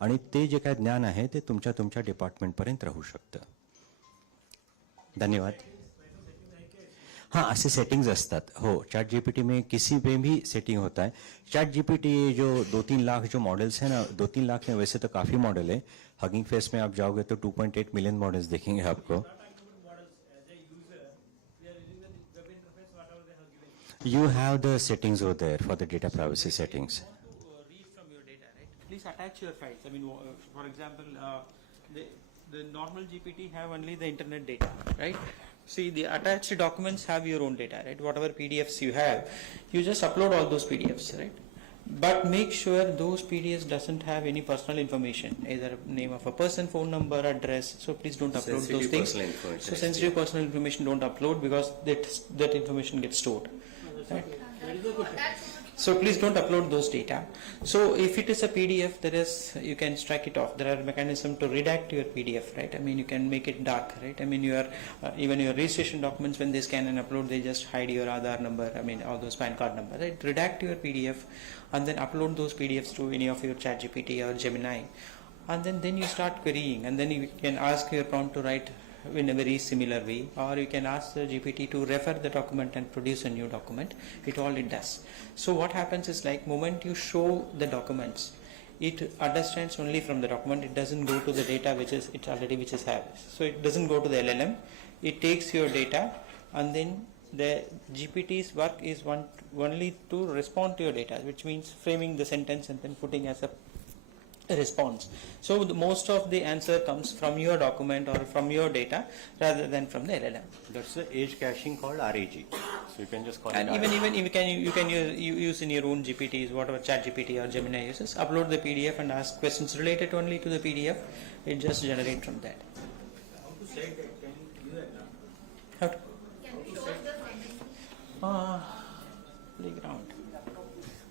आणि ते जे काय ज्ञान आहे ते तुमच्या डिपार्टमेंटपर्यंत राहू शकतं. धन्यवाद. हाँ, ऐसे सेटिंग्स असतात. हो, चैट GPT में किसी में भी सेटिंग होता है. चैट GPT जो 2-3 लाख जो मॉडल्स हैं ना, 2-3 लाख में वैसे तो काफ़ी मॉडल है. हगिंग फेस में आप जाओगे तो 2.8 मिलियन मॉडल्स देखेंगे आपको. You have the settings over there for the data privacy settings. Read from your data, right? Please attach your files. I mean, for example, the normal GPT have only the internet data, right? See, the attached documents have your own data, right? Whatever PDFs you have, you just upload all those PDFs, right? But make sure those PDFs doesn't have any personal information, either name of a person, phone number, address. So please don't upload those things. So sensitive personal information don't upload because that information gets stored. Right? So please don't upload those data. So if it is a PDF, you can strike it off. There are mechanisms to redact your PDF, right? I mean, you can make it dark, right? I mean, even your registration documents, when they scan and upload, they just hide your Aadhaar number. I mean, all those PAN card number, right? Redact your PDF and then upload those PDFs to any of your ChatGPT or Gemini, and then you start querying, and then you can ask your prompt to write in a very similar way, or you can ask the GPT to refer the document and produce a new document. It does. So what happens is, like, moment you show the documents, it understands only from the document. It doesn't go to the data which is have. So it doesn't go to the LLM. It takes your data, and then the GPT's work is only to respond to your data, which means framing the sentence and then putting as a response. So most of the answer comes from your document or from your data rather than from the LLM. That's the age caching called RAG. So you can just call and it. Even you can use in your own GPTs, whatever ChatGPT or Gemini uses. Upload the PDF and ask questions related only to the PDF. It just generates from that. How to say that? Can you do that now? How to? Can you show the sentence? Playground.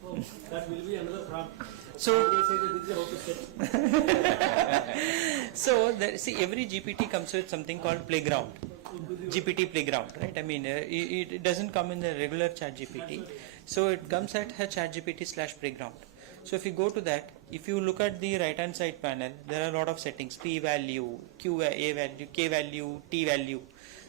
Oh, that will be another prompt. So They say that this is how to set. So see, every GPT comes with something called playground. GPT playground, right? I mean, it doesn't come in the regular ChatGPT. So it comes at ChatGPT/playground. So if you go to that, if you look at the right hand side panel, there are a lot of settings: P value, Q A value, K value, T value.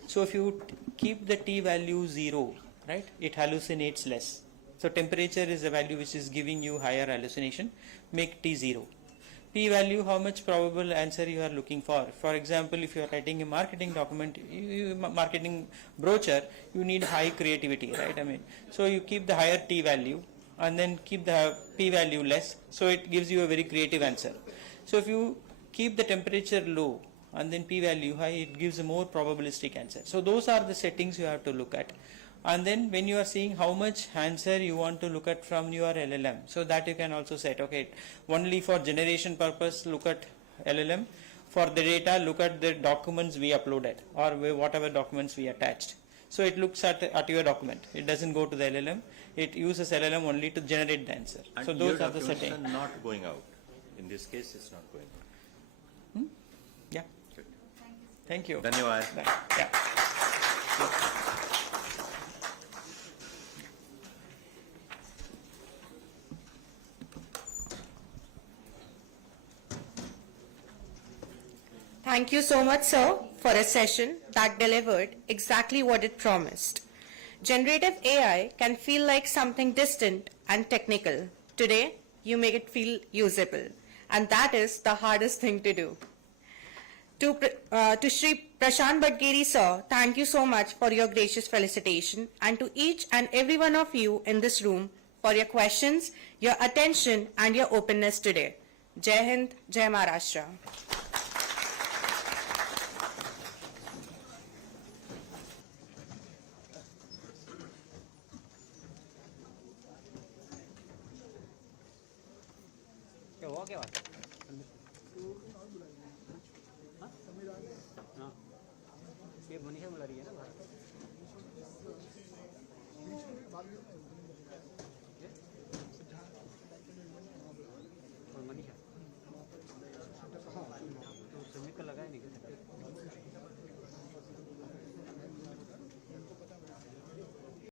So if you keep the T value 0, right, it hallucinates less. So temperature is a value which is giving you higher hallucination. Make T 0. p-value, how much probable answer you are looking for. For example, if you are writing a marketing document, marketing brochure, you need high creativity, right? I mean, so you keep the higher t-value and then keep the p-value less, so it gives you a very creative answer. So if you keep the temperature low and then p-value high, it gives a more probabilistic answer. So those are the settings you have to look at. And then when you are seeing how much answer you want to look at from your LLM, so that you can also set, okay, only for generation purpose look at LLM, for the data look at the documents we uploaded or whatever documents we attached. So it looks at your document, it doesn't go to the LLM, it uses LLM only to generate the answer. And so those your are the documents settings. are not going out. In this case, it's not going out. Yeah. Good. Thank you. Dhanyawad. Yeah. Thank you so much, sir, for a session that delivered exactly what it promised. Generative AI can feel like something distant and technical. Today, you make it feel usable, and that is the hardest thing to do. To Shri Prashant Badgeri, sir, thank you so much for your gracious felicitation, and to each and every one of you in this room for your questions, your attention, and your openness today. Jai Hind, Jai Maharashtra. ये मनीषा बुला रही है ना।